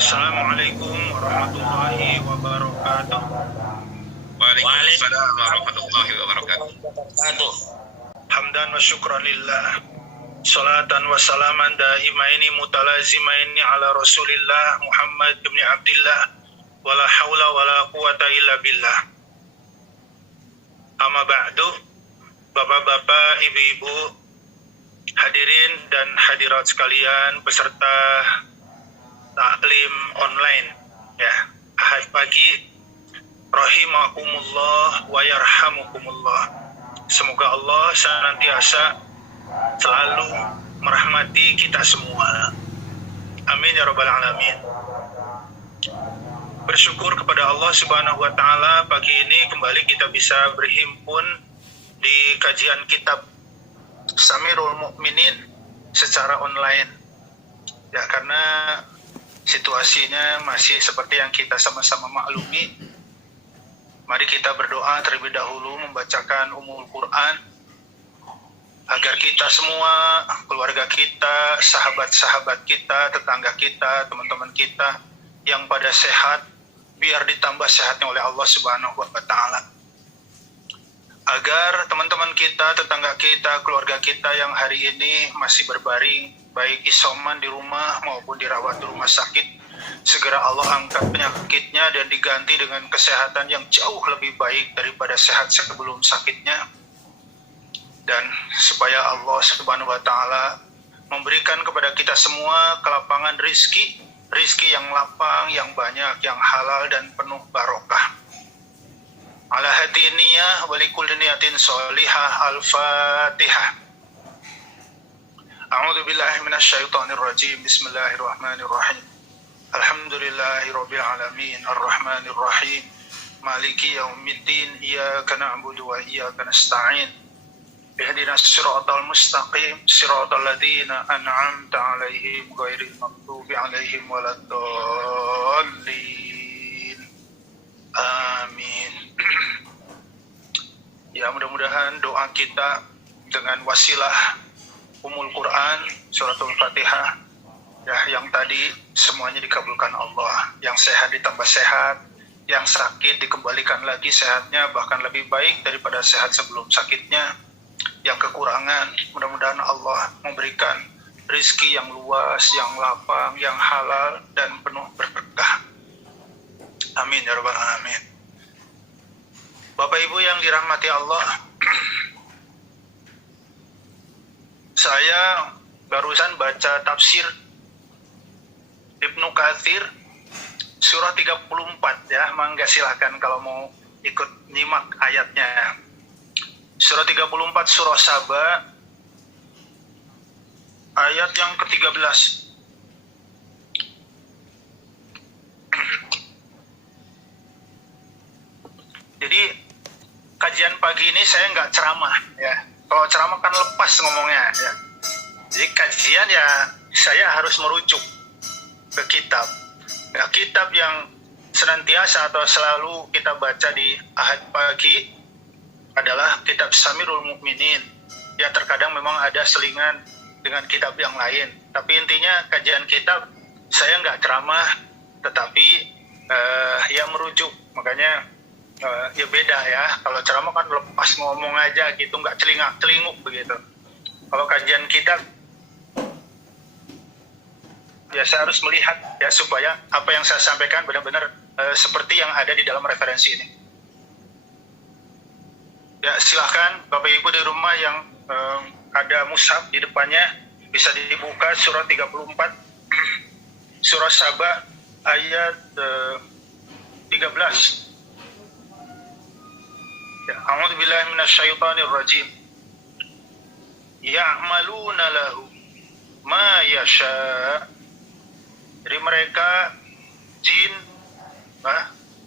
Assalamualaikum warahmatullahi wabarakatuh. Waalaikumsalam warahmatullahi wabarakatuh. Hamdan wa syukran lillah. Salatan wa salaman daimaini mutalazimaini ala Rasulillah Muhammad bin Abdillah. Wala haula wala quwata illa billah. Amma ba'du. Bapak-bapak, ibu-ibu, hadirin dan hadirat sekalian peserta taklim online ya, ahad pagi, rahimakumullah wa yarhamukumullah. Semoga Allah senantiasa selalu merahmati kita semua, amin ya rabbal alamin. Bersyukur kepada Allah subhanahu wa ta'ala, pagi ini kembali kita bisa berhimpun di kajian kitab Samirul Mukminin secara online ya, karena situasinya masih seperti yang kita sama-sama maklumi. Mari kita berdoa terlebih dahulu membacakan Ummul Quran agar kita semua, keluarga kita, sahabat-sahabat kita, tetangga kita, teman-teman kita yang pada sehat, biar ditambah sehatnya oleh Allah Subhanahu wa Ta'ala. Agar teman-teman kita, tetangga kita, keluarga kita yang hari ini masih berbaring, baik isoman di rumah maupun dirawat di rumah sakit, segera Allah angkat penyakitnya dan diganti dengan kesehatan yang jauh lebih baik daripada sehat sebelum sakitnya. Dan supaya Allah Subhanahu wa Ta'ala memberikan kepada kita semua kelapangan rizki yang lapang, yang banyak, yang halal dan penuh barokah. Ala hati niyah wa likulli niyatin sholihah. Al-Fatihah. A'udzu billahi minasyaitonir rajim. Bismillahirrahmanirrahim. Alhamdulillahirabbil alamin arrahmanir rahim maliki yaumiddin iyyaka na'budu wa iyyaka nasta'in ihdinas siratal mustaqim siratal ladzina an'amta 'alaihim ghairil maghdubi 'alaihim waladdallin. Amin. Ya, mudah-mudahan doa kita dengan wasilah Ummul Quran suratul Fatihah ya, yang tadi semuanya dikabulkan Allah. Yang sehat ditambah sehat, yang sakit dikembalikan lagi sehatnya, bahkan lebih baik daripada sehat sebelum sakitnya. Yang kekurangan, mudah-mudahan Allah memberikan rizki yang luas, yang lapang, yang halal dan penuh berkah. Amin ya rabbal alamin. Bapak Ibu yang dirahmati Allah, saya barusan baca tafsir Ibnu Katsir surah 34 ya, mangga silahkan kalau mau ikut nyimak ayatnya. Surah 34 surah Saba ayat yang ke-13. Jadi kajian pagi ini saya nggak ceramah ya. Kalau ceramah kan lepas ngomongnya ya. Jadi kajian ya saya harus merujuk ke kitab. Ya, kitab yang senantiasa atau selalu kita baca di ahad pagi adalah kitab Samirul Mukminin. Ya, terkadang memang ada selingan dengan kitab yang lain. Tapi intinya kajian kitab saya nggak ceramah, tetapi ya merujuk. Makanya ya beda ya. Kalau ceramah kan lepas ngomong aja gitu, nggak celingak-celinguk begitu. Kalau kajian kitab ya saya harus melihat ya, supaya apa yang saya sampaikan benar-benar seperti yang ada di dalam referensi ini. Ya, silahkan Bapak Ibu di rumah yang ada mushaf di depannya bisa dibuka surah 34 surah Saba ayat 13. Ya, a'udzu billahi minasyaitonir rajim. Ya'maluna lahu ma yasha. Jadi mereka jin,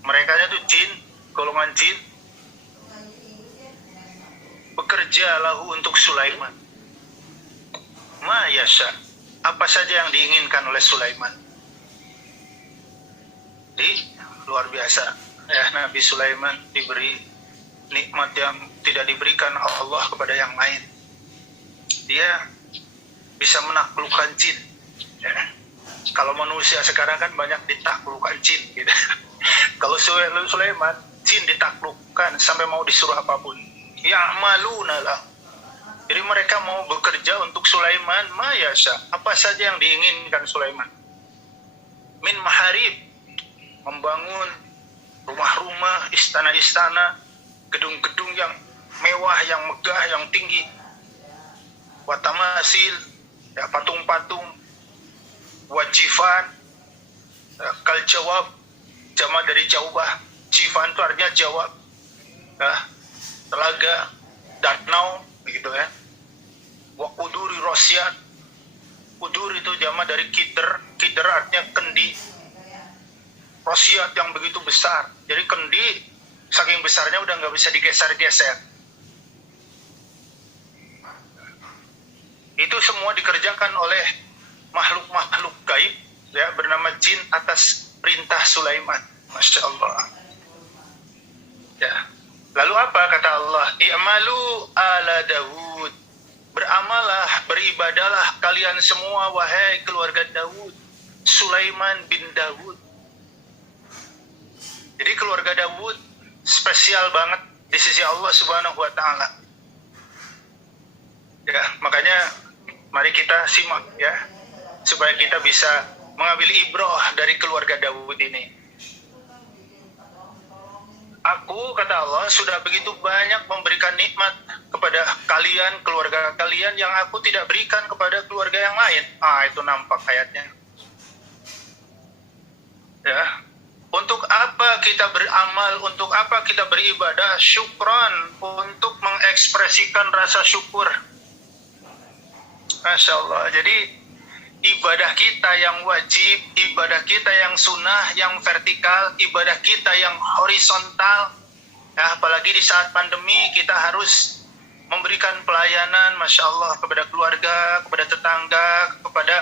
mereka itu jin, golongan jin, bekerja lahu untuk Sulaiman. Ma yasha, apa saja yang diinginkan oleh Sulaiman. Jadi luar biasa ya, Nabi Sulaiman diberi nikmat yang tidak diberikan Allah kepada yang lain. Dia bisa menaklukkan jin ya. Kalau manusia sekarang kan banyak ditaklukkan jin gitu. Kalau Sulaiman, jin ditaklukkan sampai mau disuruh apapun. Ya'maluna lah. Jadi mereka mau bekerja untuk Sulaiman, ma yasha, apa saja yang diinginkan Sulaiman. Min maharib, membangun rumah-rumah, istana-istana, gedung-gedung yang mewah, yang megah, yang tinggi. Watamasil, ya, patung-patung, wajifan, ya, kal jawab, jama dari jawabah. Jifan itu artinya jawab, ya, telaga, danau, begitu ya. Wa kuduri rosyad, kudur itu jama dari kider, kider artinya kendi. Rosyad yang begitu besar, jadi kendi saking besarnya udah nggak bisa digeser-geser. Itu semua dikerjakan oleh makhluk-makhluk gaib, ya, bernama jin atas perintah Sulaiman. Masya Allah. Ya. Lalu apa kata Allah? I'malu ala Dawud. Beramalah, beribadalah kalian semua wahai keluarga Dawud. Sulaiman bin Dawud. Jadi keluarga Dawud spesial banget di sisi Allah Subhanahu wa taala. Ya, makanya mari kita simak ya, supaya kita bisa mengambil ibrah dari keluarga Dawud ini. Aku, kata Allah, sudah begitu banyak memberikan nikmat kepada kalian, keluarga kalian, yang aku tidak berikan kepada keluarga yang lain. Itu nampak ayatnya. Ya. Untuk apa kita beramal, untuk apa kita beribadah? Syukran, untuk mengekspresikan rasa syukur. Masya Allah. Jadi ibadah kita yang wajib, ibadah kita yang sunnah, yang vertikal, ibadah kita yang horizontal, ya, apalagi di saat pandemi kita harus memberikan pelayanan, Masya Allah, kepada keluarga, kepada tetangga, kepada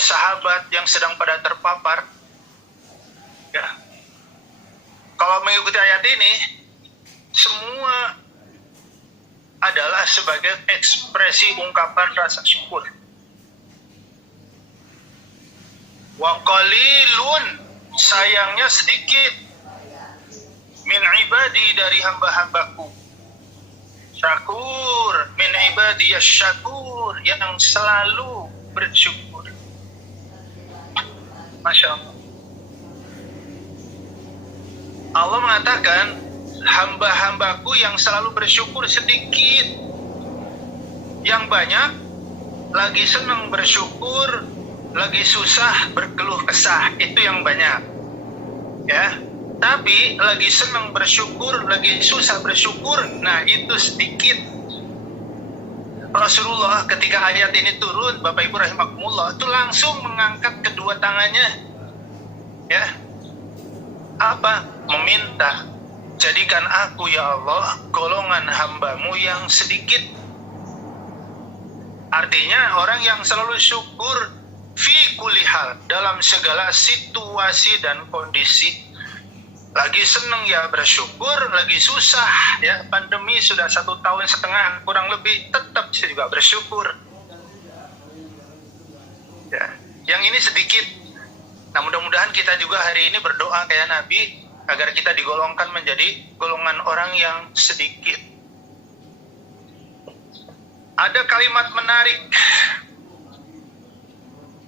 sahabat yang sedang pada terpapar. Ya. Kalau mengikuti ayat ini, semua adalah sebagai ekspresi ungkapan rasa syukur. Wa qalilun, sayangnya sedikit, min ibadi, dari hamba-hambaku. Syakur, min ibadi syakur, yang selalu bersyukur. Masya Allah. Allah mengatakan hamba-hambaku yang selalu bersyukur sedikit, yang banyak lagi senang bersyukur, lagi susah berkeluh kesah, itu yang banyak, ya. Tapi lagi senang bersyukur, lagi susah bersyukur, nah itu sedikit. Rasulullah ketika ayat ini turun, Bapak Ibu rahimakumullah, itu langsung mengangkat kedua tangannya, ya. Apa? Meminta, jadikan aku ya Allah golongan hambamu yang sedikit. Artinya orang yang selalu syukur fi kulli hal, dalam segala situasi dan kondisi. Lagi seneng ya bersyukur, lagi susah ya, pandemi sudah 1,5 tahun kurang lebih, tetap juga bersyukur. Ya, yang ini sedikit. Nah, mudah-mudahan kita juga hari ini berdoa kayak Nabi agar kita digolongkan menjadi golongan orang yang sedikit. Ada kalimat menarik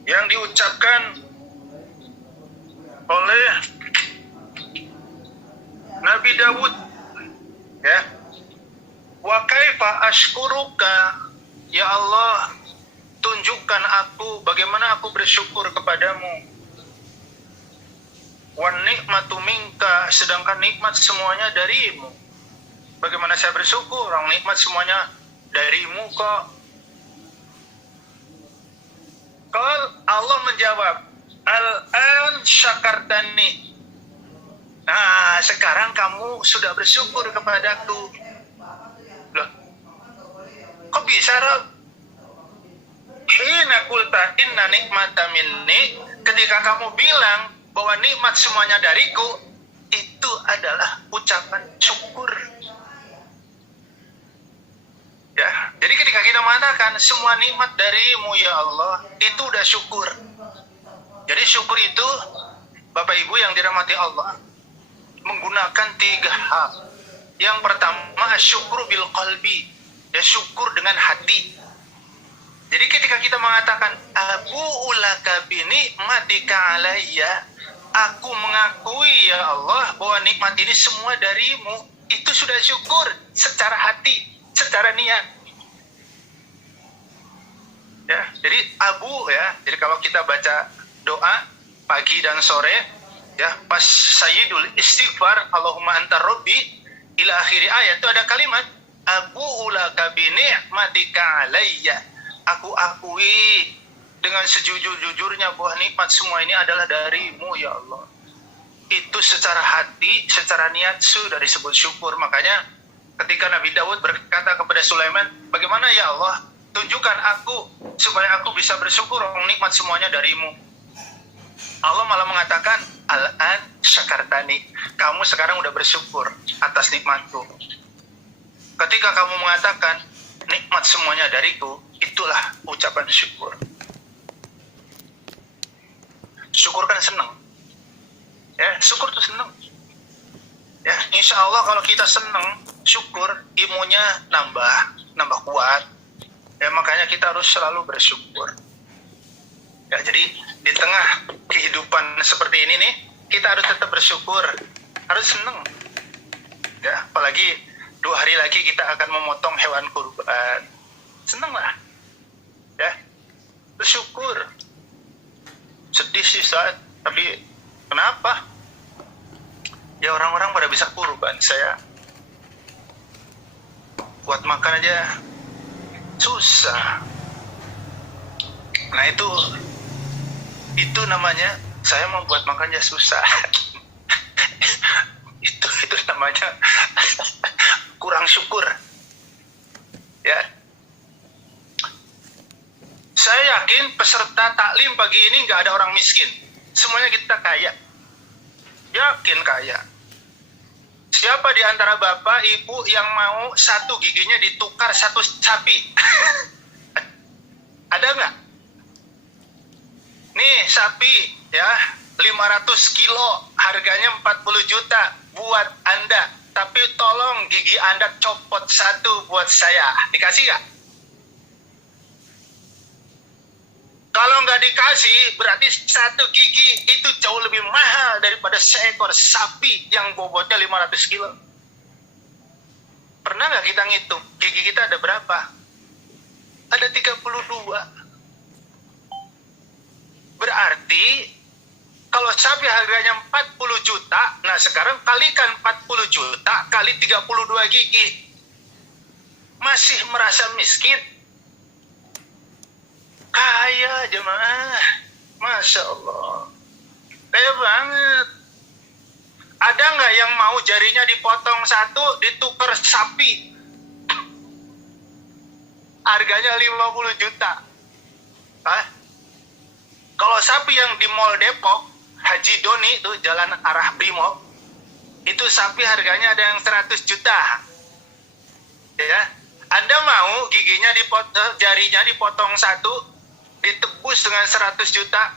yang diucapkan oleh Nabi Dawud, ya. Wa kaifa ashkuruka, ya Allah, tunjukkan aku bagaimana aku bersyukur kepadamu. Wa nikmatu minka, sedangkan nikmat semuanya darimu. Bagaimana saya bersyukur, orang nikmat semuanya darimu kok. Kalau Allah menjawab, al-an syakartani. Nah, sekarang kamu sudah bersyukur kepadaku. Loh, kok bisa, Rob? Hina kulta inna nikmata minni, ketika kamu bilang bahwa nikmat semuanya dariku, itu adalah ucapan syukur. Ya, jadi ketika kita mengatakan semua nikmat darimu ya Allah, itu udah syukur. Jadi syukur itu, Bapak Ibu yang dirahmati Allah, menggunakan 3 hal. Yang pertama, syukur bil qalbi, ya syukur dengan hati. Jadi ketika kita mengatakan Abu ulaka bi nikmatika alayya, aku mengakui ya Allah bahwa nikmat ini semua darimu, itu sudah syukur secara hati, secara niat. Ya, jadi Abu ya, jadi kalau kita baca doa pagi dan sore, ya pas sayyidul istighfar Allahumma anta rabbi ila akhiri ayat itu ada kalimat Abu ulaka bi ni'matika alayya, aku akui dengan sejujur-jujurnya bahwa nikmat semua ini adalah darimu ya Allah. Itu secara hati, secara niat sudah disebut syukur. Makanya ketika Nabi Daud berkata kepada Sulaiman, bagaimana ya Allah, tunjukkan aku supaya aku bisa bersyukur, nikmat semuanya darimu. Allah malah mengatakan, al-an syakartani, kamu sekarang udah bersyukur atas nikmatku. Ketika kamu mengatakan nikmat semuanya dariku, itulah ucapan syukur. Syukur kan senang. Ya, syukur tuh senang. Ya, insya Allah kalau kita senang, syukur, imunnya nambah kuat. Ya, makanya kita harus selalu bersyukur. Ya, jadi di tengah kehidupan seperti ini nih, kita harus tetap bersyukur, harus senang. Ya, apalagi 2 hari lagi kita akan memotong hewan kurban. Senang lah. Ya, bersyukur. Sedih sih saat, tapi kenapa? Ya orang-orang pada bisa kurban, saya buat makan aja susah. Nah itu namanya saya mau buat makan aja susah. itu namanya kurang syukur. Ya. Saya yakin peserta taklim pagi ini nggak ada orang miskin. Semuanya kita kaya. Yakin kaya. Siapa di antara bapak, ibu yang mau 1 giginya ditukar 1 sapi? Ada nggak? Nih sapi ya 500 kilo, harganya 40 juta buat Anda. Tapi tolong gigi Anda copot 1 buat saya. Dikasih nggak? Kalau nggak dikasih, berarti 1 gigi itu jauh lebih mahal daripada seekor sapi yang bobotnya 500 kilo. Pernah nggak kita ngitung? Gigi kita ada berapa? Ada 32. Berarti, kalau sapi harganya 40 juta, nah sekarang kalikan 40 juta kali 32 gigi. Masih merasa miskin? Kaya jemaah, Masya Allah, kaya banget. Ada nggak yang mau jarinya dipotong 1, ditukar sapi? Harganya 50 juta. Hah? Kalau sapi yang di Mall Depok, Haji Doni itu jalan arah Brimob, itu sapi harganya ada yang 100 juta. Ya, Anda mau giginya dipotong, jarinya dipotong 1, ditebus dengan 100 juta?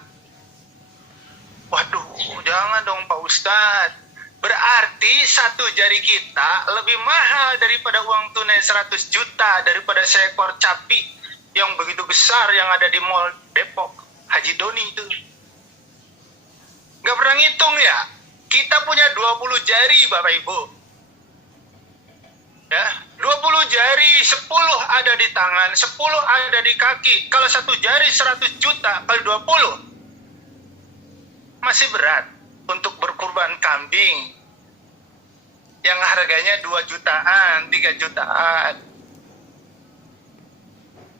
Waduh, jangan dong Pak Ustadz. Berarti 1 jari kita lebih mahal daripada uang tunai 100 juta, daripada seekor sapi yang begitu besar yang ada di Mall Depok, Haji Doni itu. Gak pernah ngitung ya? Kita punya 20 jari Bapak Ibu. Ya, 20 jari, 10 ada di tangan, 10 ada di kaki. Kalau 1 jari 100 juta kali 20, masih berat untuk berkurban kambing yang harganya 2 jutaan, 3 jutaan.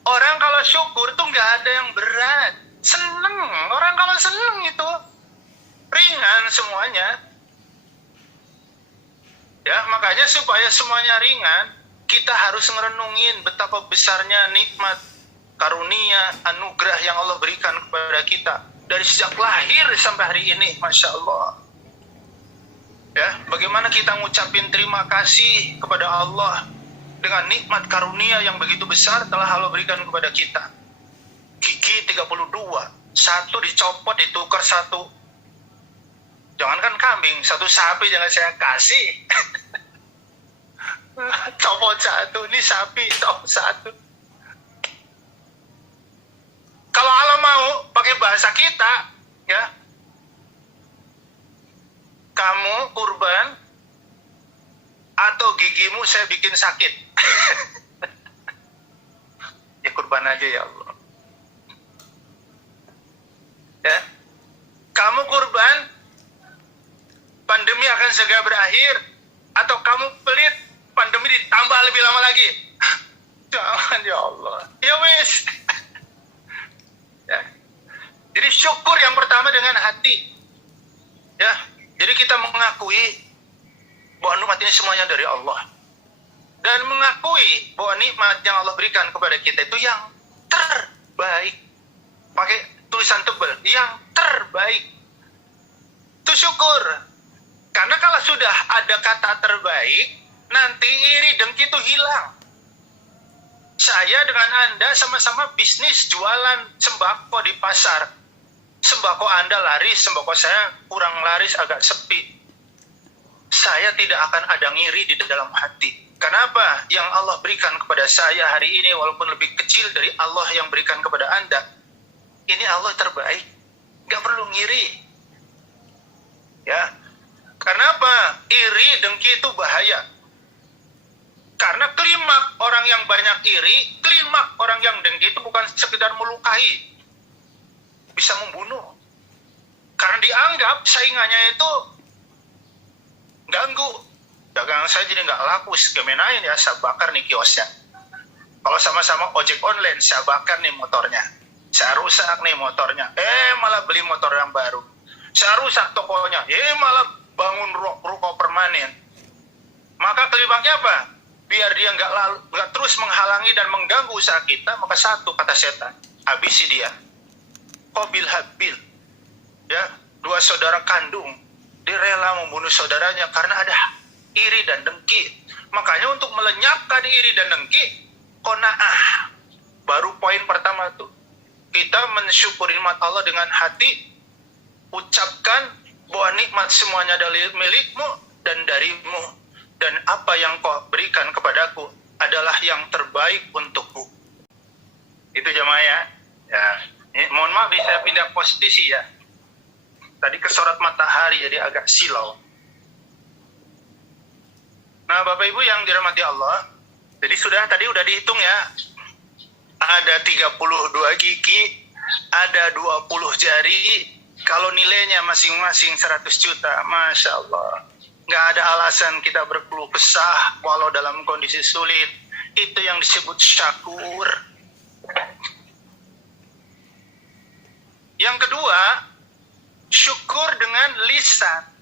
Orang kalau syukur tuh nggak ada yang berat, seneng. Orang kalau seneng itu ringan semuanya. Ya, makanya supaya semuanya ringan, kita harus ngerenungin betapa besarnya nikmat, karunia, anugerah yang Allah berikan kepada kita dari sejak lahir sampai hari ini, Masya Allah. Ya, bagaimana kita ngucapin terima kasih kepada Allah dengan nikmat karunia yang begitu besar telah Allah berikan kepada kita. Gigi 32, Satu dicopot, ditukar satu. Jangankan kambing, satu sapi jangan saya kasih. Copot satu, ini sapi, copot satu. Kalau Allah mau pakai bahasa kita, ya, kamu kurban atau gigimu saya bikin sakit. Ya kurban aja ya Allah. Ya, kamu kurban, pandemi akan segera berakhir, atau kamu pelit, pandemi ditambah lebih lama lagi. Jangan ya Allah. Ya wes. Ya. Jadi syukur yang pertama dengan hati. Ya, jadi kita mengakui bahwa nikmat ini semuanya dari Allah. Dan mengakui bahwa nikmat yang Allah berikan kepada kita itu yang terbaik. Pakai tulisan tebal, yang terbaik. Itu syukur. Karena kalau sudah ada kata terbaik, nanti iri dengki itu hilang. Saya dengan Anda sama-sama bisnis jualan sembako di pasar. Sembako Anda laris, sembako saya kurang laris, agak sepi. Saya tidak akan ada ngiri di dalam hati. Kenapa? Yang Allah berikan kepada saya hari ini walaupun lebih kecil dari Allah yang berikan kepada Anda, ini Allah terbaik. Gak perlu ngiri. Ya. Kenapa? Iri dengki itu bahaya. Karena klimak orang yang banyak iri, klimak orang yang dengki itu bukan sekedar melukai, bisa membunuh. Karena dianggap saingannya itu ganggu. Dagangan saya jadi nggak laku, segemenain ya, saya bakar nih kiosnya. Kalau sama-sama ojek online, saya bakar nih motornya. Saya rusak nih motornya, malah beli motor yang baru. Saya rusak tokonya, malah bangun ruko permanen. Maka klimaknya apa? Biar dia nggak terus menghalangi dan mengganggu usaha kita, maka satu kata setan, habisi dia. Qabil Habil, ya, dua saudara kandung, dia rela membunuh saudaranya karena ada iri dan dengki. Makanya untuk melenyapkan iri dan dengki, qanaah. Baru poin pertama tuh, kita mensyukuri nikmat Allah dengan hati, ucapkan bahwa nikmat semuanya dari milikmu dan darimu, dan apa yang kau berikan kepadaku adalah yang terbaik untukku. Itu jemaah ya. Ya, mohon maaf bisa pindah posisi ya. Tadi kesorot matahari jadi agak silau. Nah, Bapak Ibu yang dirahmati Allah, jadi tadi udah dihitung ya. Ada 32 gigi, ada 20 jari. Kalau nilainya masing-masing 100 juta, Masya Allah. Nggak ada alasan kita berkeluh kesah walau dalam kondisi sulit. Itu yang disebut syakur. Yang kedua, syukur dengan lisan.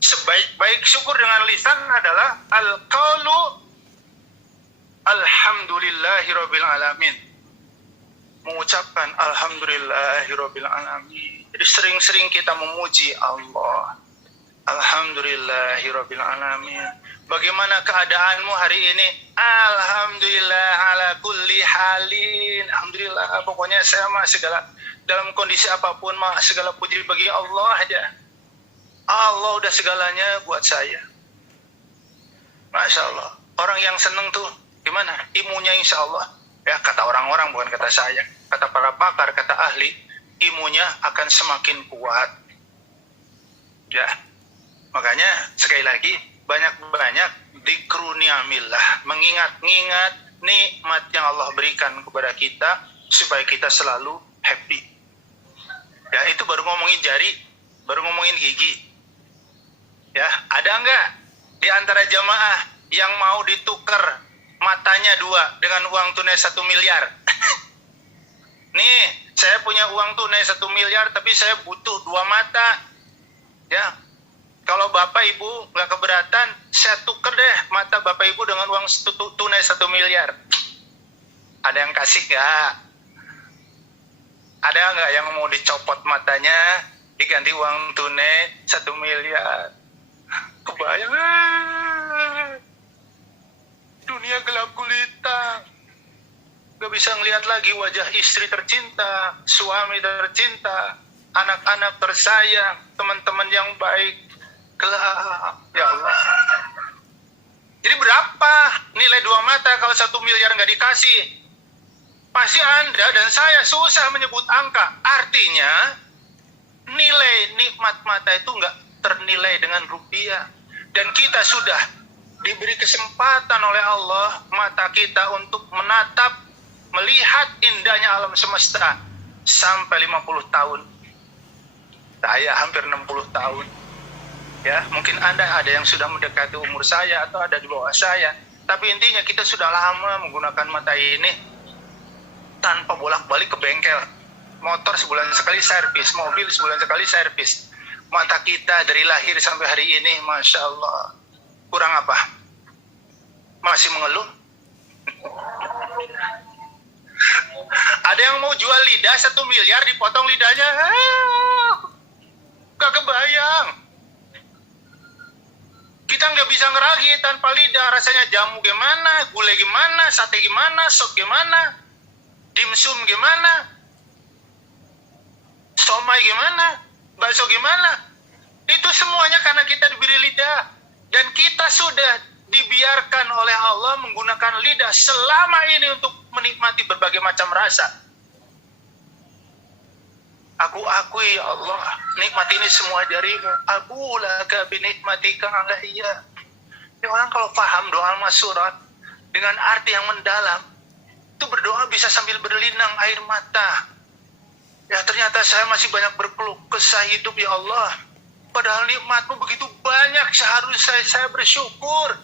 Sebaik-baik syukur dengan lisan adalah al-qaulu alhamdulillahirabbil alamin. Mengucapkan alhamdulillahirabbil alamin. Jadi sering-sering kita memuji Allah. Alhamdulillahirabbil alamin. Bagaimana keadaanmu hari ini? Alhamdulillah ala kulli halin. Alhamdulillah, pokoknya saya mah segala dalam kondisi apapun mah segala puji bagi Allah aja. Allah udah segalanya buat saya. Masya Allah. Orang yang seneng tuh gimana? Imunnya insya Allah. Ya, kata orang-orang bukan kata saya. Kata para pakar, kata ahli, imunnya akan semakin kuat. Ya. Makanya sekali lagi banyak-banyak dzikru ni'amillah, mengingat-ingat nikmat yang Allah berikan kepada kita supaya kita selalu happy. Ya, itu baru ngomongin jari, baru ngomongin gigi. Ya, ada nggak di antara jamaah yang mau ditukar matanya 2 dengan uang tunai 1 miliar? Nih, saya punya uang tunai 1 miliar, tapi saya butuh 2 mata. Ya, kalau Bapak Ibu nggak keberatan, saya tukar deh mata Bapak Ibu dengan uang tunai 1 miliar. Ada yang kasih nggak? Ada nggak yang mau dicopot matanya, diganti uang tunai 1 miliar? Kebayang, dunia gelap gulita. Gak bisa ngelihat lagi wajah istri tercinta, suami tercinta, anak-anak tersayang, teman-teman yang baik. Gelap, ya Allah. Jadi berapa nilai dua mata kalau 1 miliar nggak dikasih? Pasti Anda dan saya susah menyebut angka. Artinya, nilai nikmat mata itu nggak ternilai dengan rupiah. Dan kita sudah diberi kesempatan oleh Allah, mata kita untuk menatap, melihat indahnya alam semesta sampai 50 tahun. Saya hampir 60 tahun. Ya, mungkin Anda ada yang sudah mendekati umur saya atau ada di bawah saya. Tapi intinya kita sudah lama menggunakan mata ini tanpa bolak-balik ke bengkel. Motor sebulan sekali servis, mobil sebulan sekali servis. Mata kita dari lahir sampai hari ini, Masya Allah. Kurang apa? Masih mengeluh? Ada yang mau jual lidah 1 miliar, dipotong lidahnya. Gak kebayang. Kita nggak bisa ngeragi tanpa lidah. Rasanya jamu gimana, gulai gimana, sate gimana, sop gimana, dimsum gimana, somai gimana, bakso gimana. Itu semuanya karena kita diberi lidah. Dan kita sudah dibiarkan oleh Allah menggunakan lidah selama ini untuk menikmati berbagai macam rasa. Aku akui ya Allah, nikmat ini semua darimu. Abu laka binikmatika alayya. Ya, orang kalau paham doa surat dengan arti yang mendalam, itu berdoa bisa sambil berlinang air mata. Ya, ternyata saya masih banyak berkeluh kesah hidup ya Allah. Padahal nikmatmu begitu banyak, seharusnya saya bersyukur.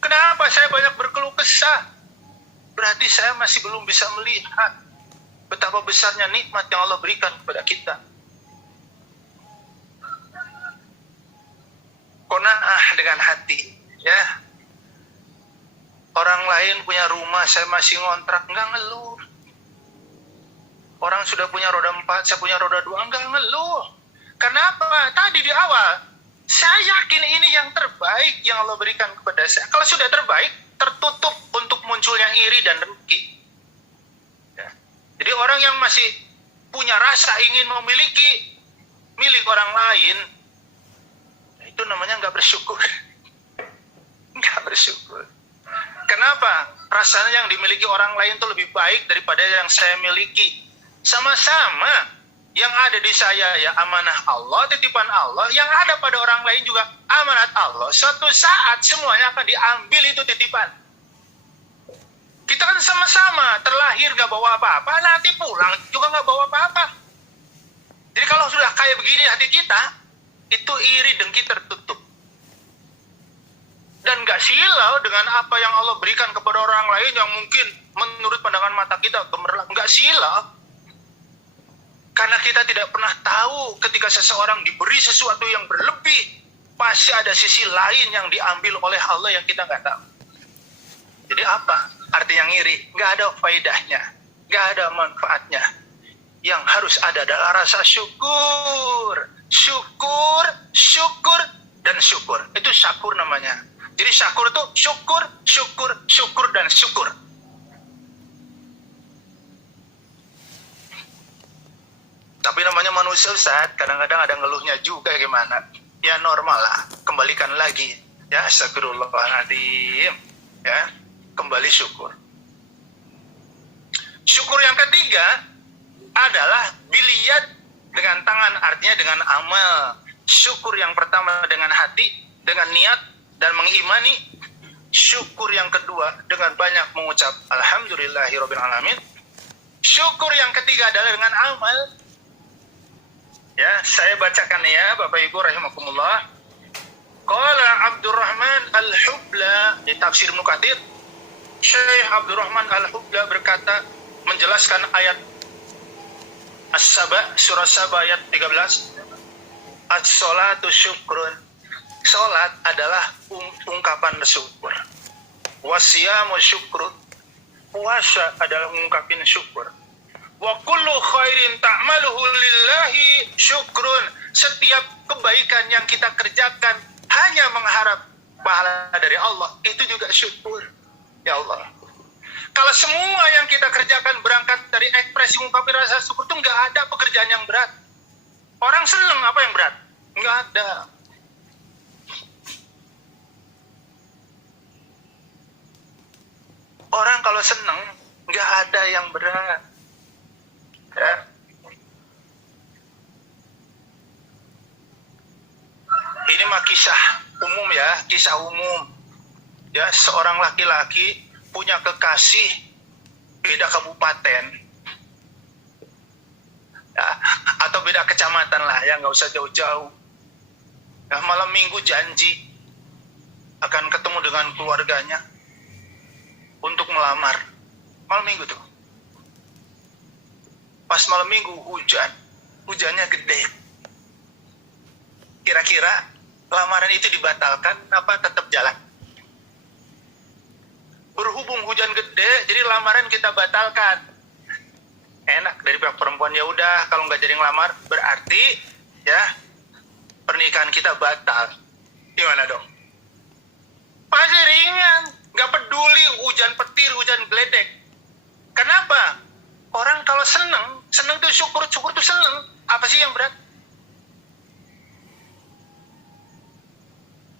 Kenapa saya banyak berkeluh kesah? Berarti saya masih belum bisa melihat betapa besarnya nikmat yang Allah berikan kepada kita. Qanaah dengan hati, ya. Orang lain punya rumah, saya masih ngontrak, enggak ngeluh. Orang sudah punya roda 4, saya punya roda 2, enggak ngeluh. Kenapa? Tadi di awal, saya yakin ini yang terbaik yang Allah berikan kepada saya. Kalau sudah terbaik, tertutup untuk munculnya iri dan dengki. Jadi orang yang masih punya rasa ingin memiliki milik orang lain, itu namanya nggak bersyukur. Nggak bersyukur. Kenapa? Rasanya yang dimiliki orang lain itu lebih baik daripada yang saya miliki. Sama-sama yang ada di saya ya amanah Allah, titipan Allah. Yang ada pada orang lain juga amanat Allah. Suatu saat semuanya akan diambil itu titipan. Kita kan sama-sama terlahir gak bawa apa-apa, nanti pulang juga gak bawa apa-apa. Jadi kalau sudah kayak begini hati kita, itu iri dengki tertutup. Dan gak silau dengan apa yang Allah berikan kepada orang lain yang mungkin menurut pandangan mata kita gemerlap. Gak silau. Karena kita tidak pernah tahu ketika seseorang diberi sesuatu yang berlebih, pasti ada sisi lain yang diambil oleh Allah yang kita gak tahu. Jadi apa? Arti yang iri, gak ada faedahnya, gak ada manfaatnya. Yang harus ada adalah rasa syukur. Syukur, syukur, dan syukur. Itu syakur namanya. Jadi syakur itu syukur, syukur, syukur, dan syukur. Tapi namanya manusia Ustaz, kadang-kadang ada ngeluhnya juga gimana. Ya normal lah, kembalikan lagi. Ya astagfirullahaladzim. Ya. Kembali syukur. Syukur yang ketiga adalah biliyat dengan tangan, artinya dengan amal. Syukur yang pertama dengan hati, dengan niat dan mengimani. Syukur yang kedua dengan banyak mengucap alhamdulillahirabbil alamin. Syukur yang ketiga adalah dengan amal. Ya, saya bacakan ya Bapak Ibu rahimakumullah. Qala Abdurrahman Al-Hubla di tafsir Ibnu Katsir. Syekh Abdurrahman Al-Hubla berkata, menjelaskan ayat As-Saba, surah Saba ayat 13. As-salatu syukrun. Salat adalah ungkapan syukur. Wasiyamu syukrun. Puasa adalah ungkapin syukur. Wa kullu khairin ta'maluhu lillahi syukrun. Setiap kebaikan yang kita kerjakan hanya mengharap pahala dari Allah, itu juga syukur. Ya Allah, Kalau semua yang kita kerjakan berangkat dari ekspresi ungkapin rasa syukur itu nggak ada pekerjaan yang berat. Orang seneng apa yang berat? Nggak ada. Orang kalau seneng nggak ada yang berat. Ya. Ini mah kisah umum ya, kisah umum. Ya, seorang laki-laki punya kekasih beda kabupaten, ya, atau beda kecamatan lah, ya nggak usah jauh-jauh. Nah, malam minggu janji akan ketemu dengan keluarganya untuk melamar. Malam minggu tuh. Pas malam minggu hujannya gede. Kira-kira lamaran itu dibatalkan apa tetap jalan? Berhubung hujan gede, jadi lamaran kita batalkan. Enak dari pihak perempuan, ya udah kalau nggak jadi ngelamar berarti ya pernikahan kita batal. Gimana dong? Pasti ringan, nggak peduli hujan petir, hujan geledek. Kenapa? Orang kalau seneng tuh syukur tuh seneng. Apa sih yang berat?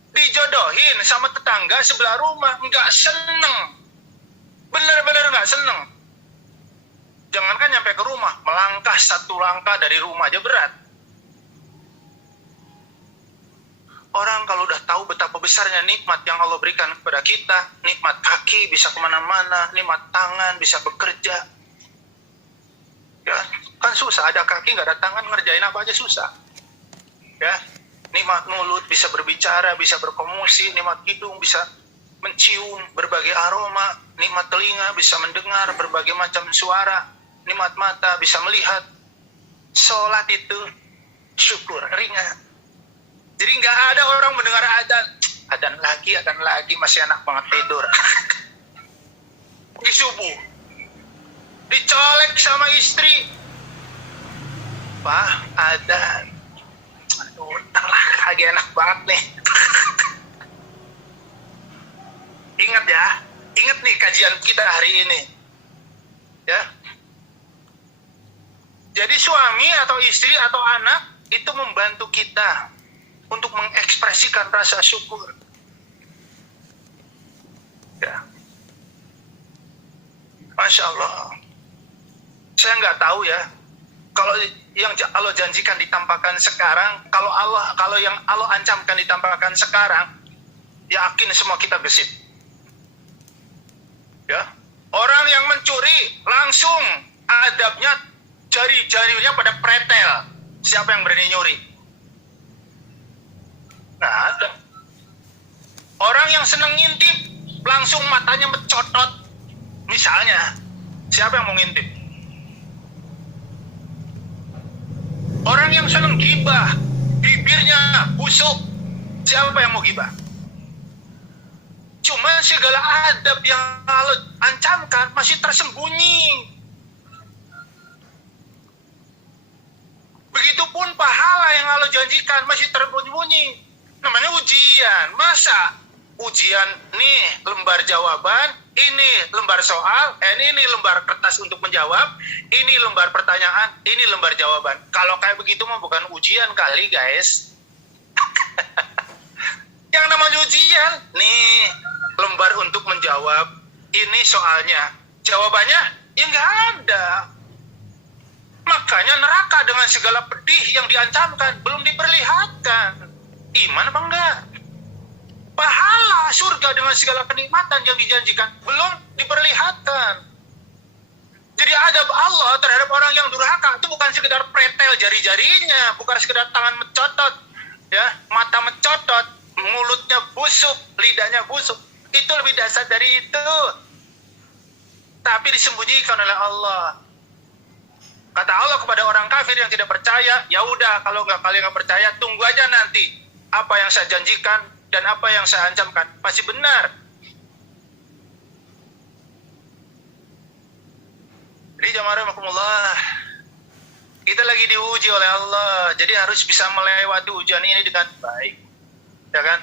Dijodohin sama tetangga sebelah rumah, nggak seneng, bener-bener nggak seneng. Jangankan nyampe ke rumah, melangkah satu langkah dari rumah aja berat. Orang kalau udah tahu betapa besarnya nikmat yang Allah berikan kepada kita, nikmat kaki bisa kemana-mana, nikmat tangan bisa bekerja, ya kan susah, ada kaki nggak ada tangan ngerjain apa aja susah, ya. Nikmat mulut bisa berbicara, bisa berkomunikasi, nikmat hidung bisa mencium berbagai aroma, nikmat telinga bisa mendengar berbagai macam suara, nikmat mata bisa melihat. Sholat itu syukur, ringan. Jadi nggak ada orang mendengar adzan lagi masih enak banget tidur. Di subuh dicolek sama istri, Pak adzan. Aduh, entahlah, lagi enak banget nih. Ingat nih kajian kita hari ini. Ya. Jadi suami atau istri atau anak itu membantu kita untuk mengekspresikan rasa syukur. Ya. Masya Allah. Saya nggak tahu ya. Kalau yang Allah janjikan ditampakkan sekarang, kalau yang Allah ancamkan ditampakkan sekarang, yakin semua kita gesit. Ya, orang yang mencuri langsung adabnya jari-jarinya pada pretel. Siapa yang berani nyuri? Nah, ada. Orang yang seneng ngintip langsung matanya mencotot. Misalnya, siapa yang mau ngintip? Orang yang senang gibah, bibirnya busuk, siapa yang mau gibah? Cuma segala adab yang Allah ancamkan masih tersembunyi. Begitupun pahala yang Allah janjikan masih tersembunyi. Namanya ujian. Masa ujian nih lembar jawaban, ini lembar soal, ini lembar kertas untuk menjawab, ini lembar pertanyaan, ini lembar jawaban. Kalau kayak begitu mah bukan ujian kali guys. Yang namanya ujian, nih lembar untuk menjawab, ini soalnya, jawabannya ya nggak ada. Makanya neraka dengan segala pedih yang diancamkan belum diperlihatkan. Iman apa enggak? Pahala surga dengan segala kenikmatan yang dijanjikan belum diperlihatkan. Jadi adab Allah terhadap orang yang durhaka itu bukan sekedar pretel jari-jarinya, bukan sekedar tangan mencotot, ya, mata mencotot, mulutnya busuk, lidahnya busuk. Itu lebih dasar dari itu. Tapi disembunyikan oleh Allah. Kata Allah kepada orang kafir yang tidak percaya, ya udah kalau kalian nggak percaya, tunggu aja nanti apa yang saya janjikan dan apa yang saya ancamkan pasti benar. Jadi jamaah rahimakumullah, kita lagi diuji oleh Allah, jadi harus bisa melewati ujian ini dengan baik, ya kan?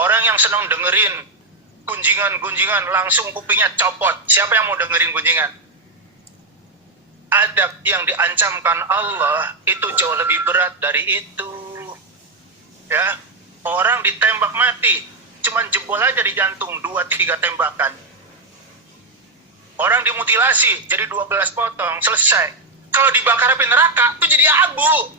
Orang yang senang dengerin gunjingan, langsung kupingnya copot. Siapa yang mau dengerin gunjingan? Adab yang diancamkan Allah itu jauh lebih berat dari itu. Ya, orang ditembak mati, cuman jebol aja di jantung 2-3 tembakan. Orang dimutilasi jadi 12 potong, selesai. Kalau dibakar api neraka itu jadi abu.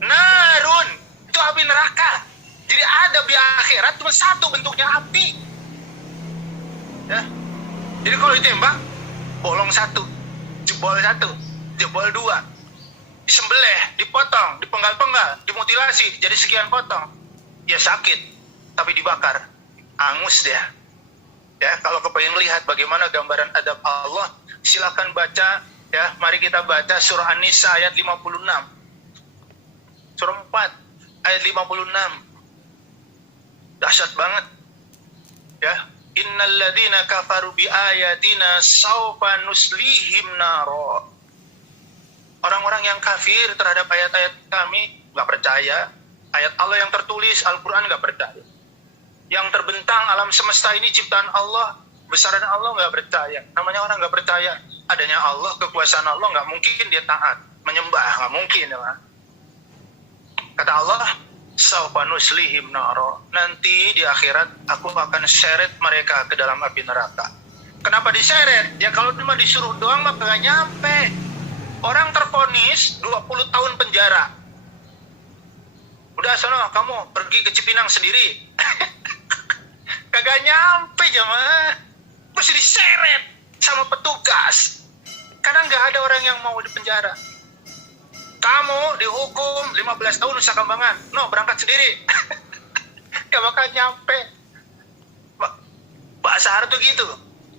Narun, itu api neraka. Jadi ada di akhirat cuma satu bentuknya, api. Ya. Jadi kalau ditembak, bolong 1, jebol 1, jebol 2, disembelih, dipotong, dipenggal-penggal, dimutilasi, jadi sekian potong. Ya sakit, tapi dibakar, angus dia. Ya, kalau kepengen lihat bagaimana gambaran adab Allah, silakan baca. Ya, mari kita baca surah An-Nisa ayat 56. Surah 4 ayat 56. Dahsyat banget. Ya, innal ladzina kafaru bi ayatina saufa nuslihim naro. Orang-orang yang kafir terhadap ayat-ayat kami, nggak percaya. Ayat Allah yang tertulis, Al-Quran nggak percaya. Yang terbentang alam semesta ini ciptaan Allah, besaran Allah nggak percaya. Namanya orang nggak percaya adanya Allah, kekuasaan Allah, nggak mungkin dia taat, menyembah, nggak mungkin. Ya. Kata Allah, saufa nuslihim naro. Nanti di akhirat aku akan seret mereka ke dalam api neraka. Kenapa diseret? Ya kalau cuma disuruh doang mah gak nyampe. Orang tervonis 20 tahun penjara. Udah sono kamu pergi ke Cipinang sendiri. Kagak nyampe jemaah. Mesti diseret sama petugas. Karena nggak ada orang yang mau di penjara. Kamu dihukum 15 tahun Nusa Kambangan. No, berangkat sendiri. Gak bakal nyampe. Bahasa Arab tuh gitu.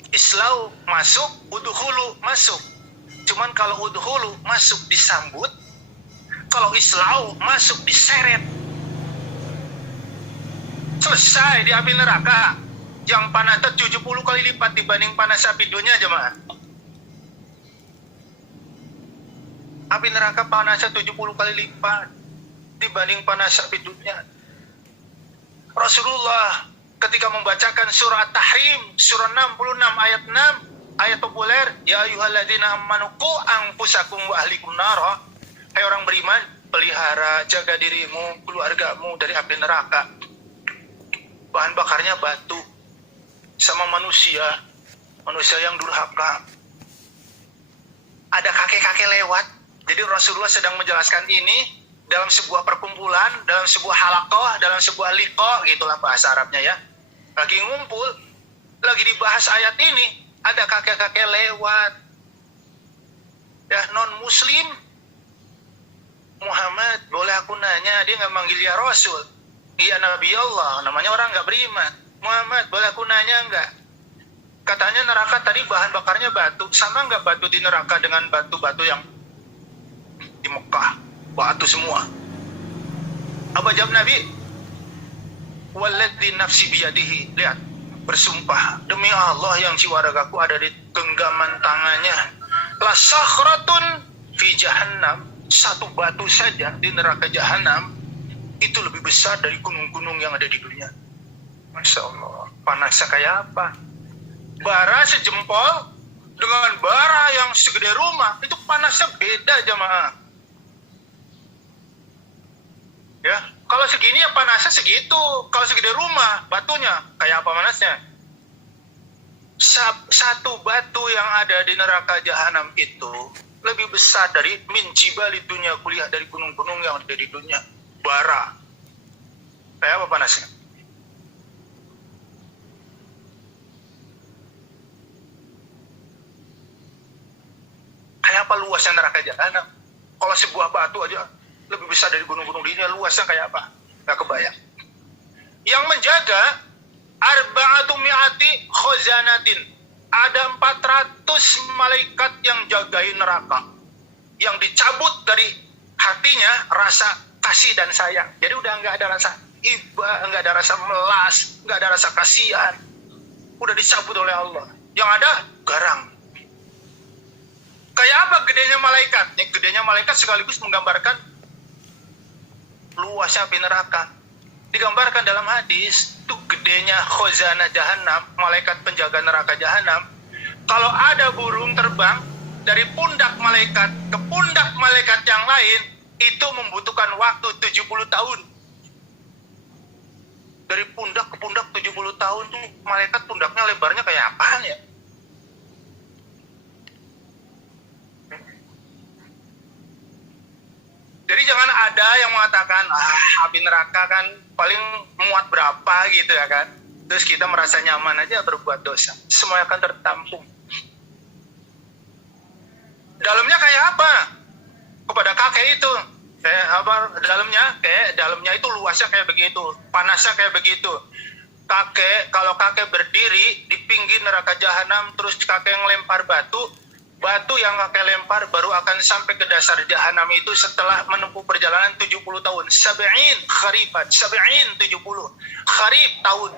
Islau masuk, udhulu masuk. Cuman kalau udhulu masuk disambut, kalau islau masuk diseret. Selesai di api neraka. Yang panasnya 70 kali lipat dibanding panas api dunia jemaah. Api neraka panasnya 70 kali lipat dibanding panas api dunia. Rasulullah ketika membacakan surah At-Tahrim, surah 66 ayat 6, ayat populer, ya ayyuhalladzina amanu qu anfusakum wa ahlikum nara. Hai orang beriman, pelihara, jaga dirimu, keluargamu dari api neraka. Bahan bakarnya batu sama manusia yang durhaka. Ada kakek-kakek lewat. Jadi Rasulullah sedang menjelaskan ini dalam sebuah perkumpulan, dalam sebuah halakoh, dalam sebuah liqah, gitulah bahasa Arabnya ya. Lagi ngumpul, lagi dibahas ayat ini, ada kakek-kakek lewat. Ya, non-muslim. Muhammad, boleh aku nanya, dia nggak manggil ya Rasul. Iya Nabi Allah, namanya orang nggak beriman. Muhammad, boleh aku nanya nggak? Katanya neraka tadi bahan bakarnya batu. Sama nggak batu di neraka dengan batu-batu yang di Mekah? Batu semua. Apa jawab Nabi? Walladzi nafsi biyadihi. Lihat, bersumpah demi Allah yang jiwa ragaku ada di genggaman tangannya. La sakhratun fi jahannam. Satu batu saja di neraka jahanam itu lebih besar dari gunung-gunung yang ada di dunia. Masya Allah, panasnya kayak apa? Bara sejempol dengan bara yang segede rumah, itu panasnya beda jemaah. Ya, kalau segini ya panasnya segitu. Kalau segede rumah, batunya kayak apa panasnya? Satu batu yang ada di neraka jahanam itu lebih besar dari min jibali dunia, kuliah dari gunung-gunung yang ada di dunia. Bara. Kayak apa panasnya? Kayak apa luasnya neraka jahanam? Kalau sebuah batu aja lebih besar dari gunung-gunung di dunia, luasnya kayak apa? Gak kebayang. Yang menjaga arba'atu mi'ati khazanatin. Ada 400 malaikat yang jagain neraka. Yang dicabut dari hatinya rasa kasih dan sayang. Jadi udah gak ada rasa iba, gak ada rasa melas, gak ada rasa kasihan. Udah dicabut oleh Allah. Yang ada garang. Kayak apa gedenya malaikat? Gedenya malaikat sekaligus menggambarkan luasnya api neraka. digambarkan dalam hadis, itu gedenya khazanah jahanam, malaikat penjaga neraka jahanam. Kalau ada burung terbang dari pundak malaikat ke pundak malaikat yang lain, itu membutuhkan waktu 70 tahun. Dari pundak ke pundak 70 tahun tuh malaikat pundaknya lebarnya kayak apaan ya? Jadi jangan ada yang mengatakan, api neraka kan paling muat berapa gitu ya kan. Terus kita merasa nyaman aja berbuat dosa. Semua akan tertampung. Dalamnya kayak apa? Kepada kakek itu. Dalamnya itu luasnya kayak begitu. Panasnya kayak begitu. Kalau kakek berdiri di pinggir neraka jahanam, terus kakek ngelempar batu, batu yang kakek lempar baru akan sampai ke dasar jahanam itu setelah menempuh perjalanan 70 tahun. 70 kharif tahun.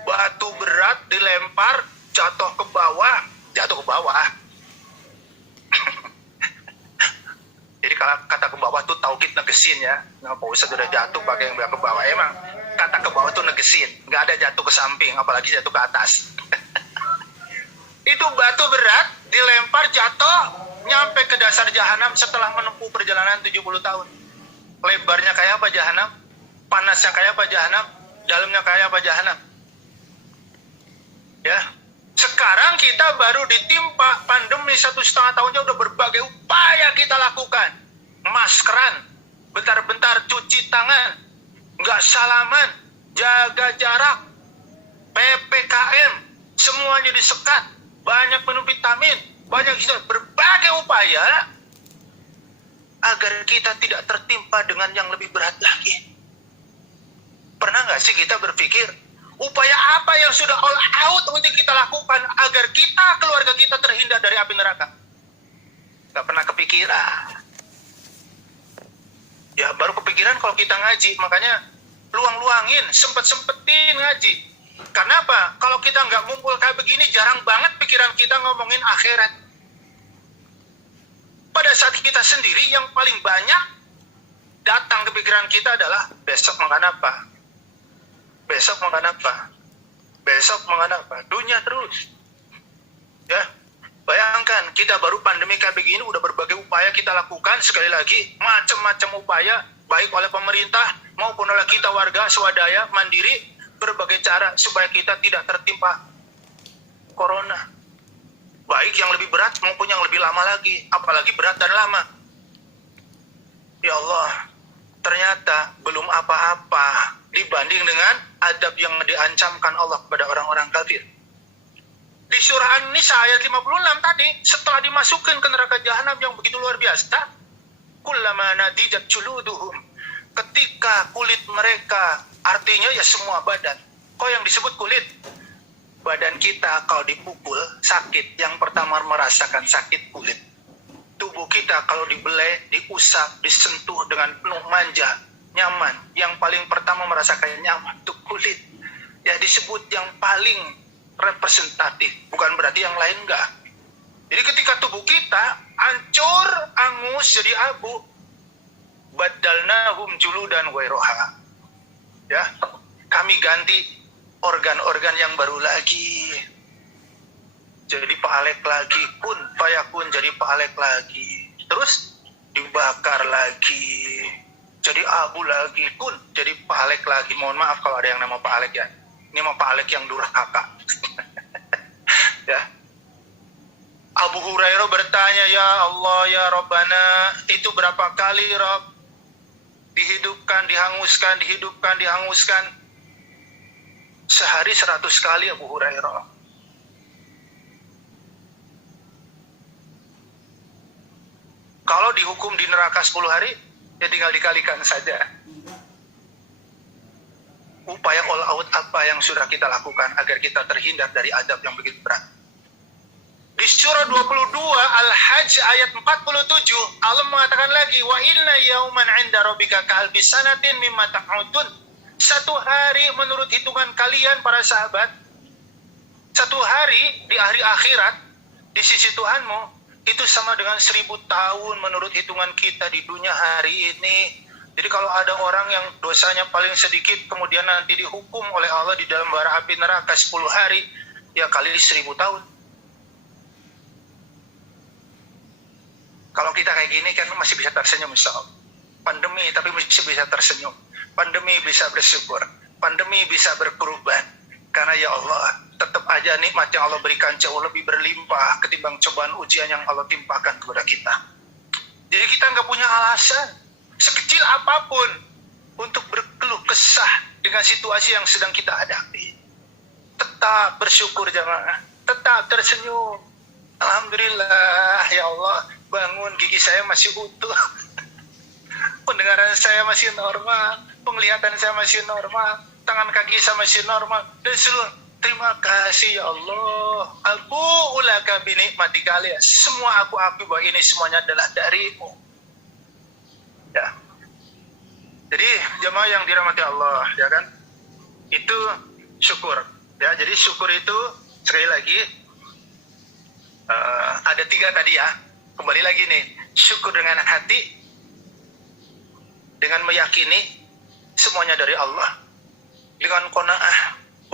Batu berat dilempar, jatuh ke bawah. Jadi kalau kata ke bawah tuh taukid negesin ya. Nah, Pak Ustadz udah jatuh pakai yang bilang ke bawah. Emang kata ke bawah tuh negesin. Nggak ada jatuh ke samping, apalagi jatuh ke atas. Itu batu berat dilempar jatuh nyampe ke dasar jahanam setelah menempuh perjalanan 70 tahun. Lebarnya kayak apa jahanam? Panasnya kayak apa jahanam? Dalamnya kayak apa jahanam? Ya. Sekarang kita baru ditimpa pandemi 1,5 tahunnya udah berbagai upaya kita lakukan. Maskeran, bentar-bentar cuci tangan, nggak salaman, jaga jarak, PPKM, semuanya disekat, banyak minum vitamin, banyak berbagai upaya agar kita tidak tertimpa dengan yang lebih berat lagi. Pernah nggak sih kita berpikir, upaya apa yang sudah all out untuk kita lakukan agar kita, keluarga kita terhindar dari api neraka? Gak pernah kepikiran. Ya baru kepikiran kalau kita ngaji. Makanya luang-luangin, sempet-sempetin ngaji. Karena apa? Kalau kita nggak ngumpul kayak begini, jarang banget pikiran kita ngomongin akhirat. Pada saat kita sendiri, yang paling banyak datang ke pikiran kita adalah besok makan apa? Besok makan apa? Besok makan apa? Dunia terus. Ya, bayangkan kita baru pandemi kayak begini, udah berbagai upaya kita lakukan. Sekali lagi, macam-macam upaya, baik oleh pemerintah maupun oleh kita warga swadaya, mandiri, berbagai cara supaya kita tidak tertimpa corona. Baik yang lebih berat maupun yang lebih lama lagi, apalagi berat dan lama. Ya Allah, ternyata belum apa-apa dibanding dengan adab yang diancamkan Allah kepada orang-orang kafir. Di surah An-Nisa ayat 56 tadi, setelah dimasukin ke neraka jahanam yang begitu luar biasa, kullama nadijat juluduhum, ketika kulit mereka, artinya ya semua badan. Kok yang disebut kulit? Badan kita kalau dipukul sakit, yang pertama merasakan sakit kulit. Tubuh kita kalau dibelai, diusap, disentuh dengan penuh manja, nyaman. Yang paling pertama merasakan nyaman itu kulit. Ya disebut yang paling representatif, bukan berarti yang lain enggak. Jadi ketika tubuh kita hancur, angus, jadi abu, badalnahum juludan ghairoha. Ya, kami ganti organ-organ yang baru lagi. Jadi palek lagi, kun fayakun, jadi palek lagi. Terus dibakar lagi, jadi abu lagi, kun jadi palek lagi. Mohon maaf kalau ada yang nama palek ya. Ini mah palek yang durhaka. Ya. Abu Hurairah bertanya, ya Allah, ya Rabbana, itu berapa kali Rabb? Dihidupkan, dihanguskan, dihidupkan, dihanguskan. Sehari 100 kali Abu Hurairah. Kalau dihukum di neraka 10 hari, ya tinggal dikalikan saja. Upaya all out apa yang sudah kita lakukan agar kita terhindar dari adab yang begitu berat. Di surah 22 Al-Hajj ayat 47, Allah mengatakan lagi, wa inna yauman 'inda rabbika ka'alfi sanatin mimma ta'udun. Satu hari menurut hitungan kalian para sahabat, satu hari di hari akhirat di sisi Tuhanmu itu sama dengan 1000 tahun menurut hitungan kita di dunia hari ini. Jadi kalau ada orang yang dosanya paling sedikit kemudian nanti dihukum oleh Allah di dalam bara api neraka 10 hari, ya kali 1000 tahun. Kalau kita kayak gini kan masih bisa tersenyum, insya Allah. Pandemi tapi masih bisa tersenyum. Pandemi bisa bersyukur. Pandemi bisa berkorban. Karena ya Allah, tetap aja nikmat yang Allah berikan jauh lebih berlimpah ketimbang cobaan ujian yang Allah timpakan kepada kita. Jadi kita nggak punya alasan sekecil apapun untuk berkeluh kesah dengan situasi yang sedang kita hadapi. Tetap bersyukur jemaah, tetap tersenyum. Alhamdulillah ya Allah, bangun gigi saya masih utuh, pendengaran saya masih normal, penglihatan saya masih normal, tangan kaki saya masih normal, dan seluruh terima kasih ya Allah. Aku ulaka binikmati kalian. Semua aku akui bahwa ini semuanya adalah darimu. Ya. Jadi jemaah yang dirahmati Allah, ya kan? Itu syukur. Ya, jadi syukur itu sekali lagi ada 3 tadi ya. Kembali lagi nih, syukur dengan hati, dengan meyakini semuanya dari Allah, dengan qanaah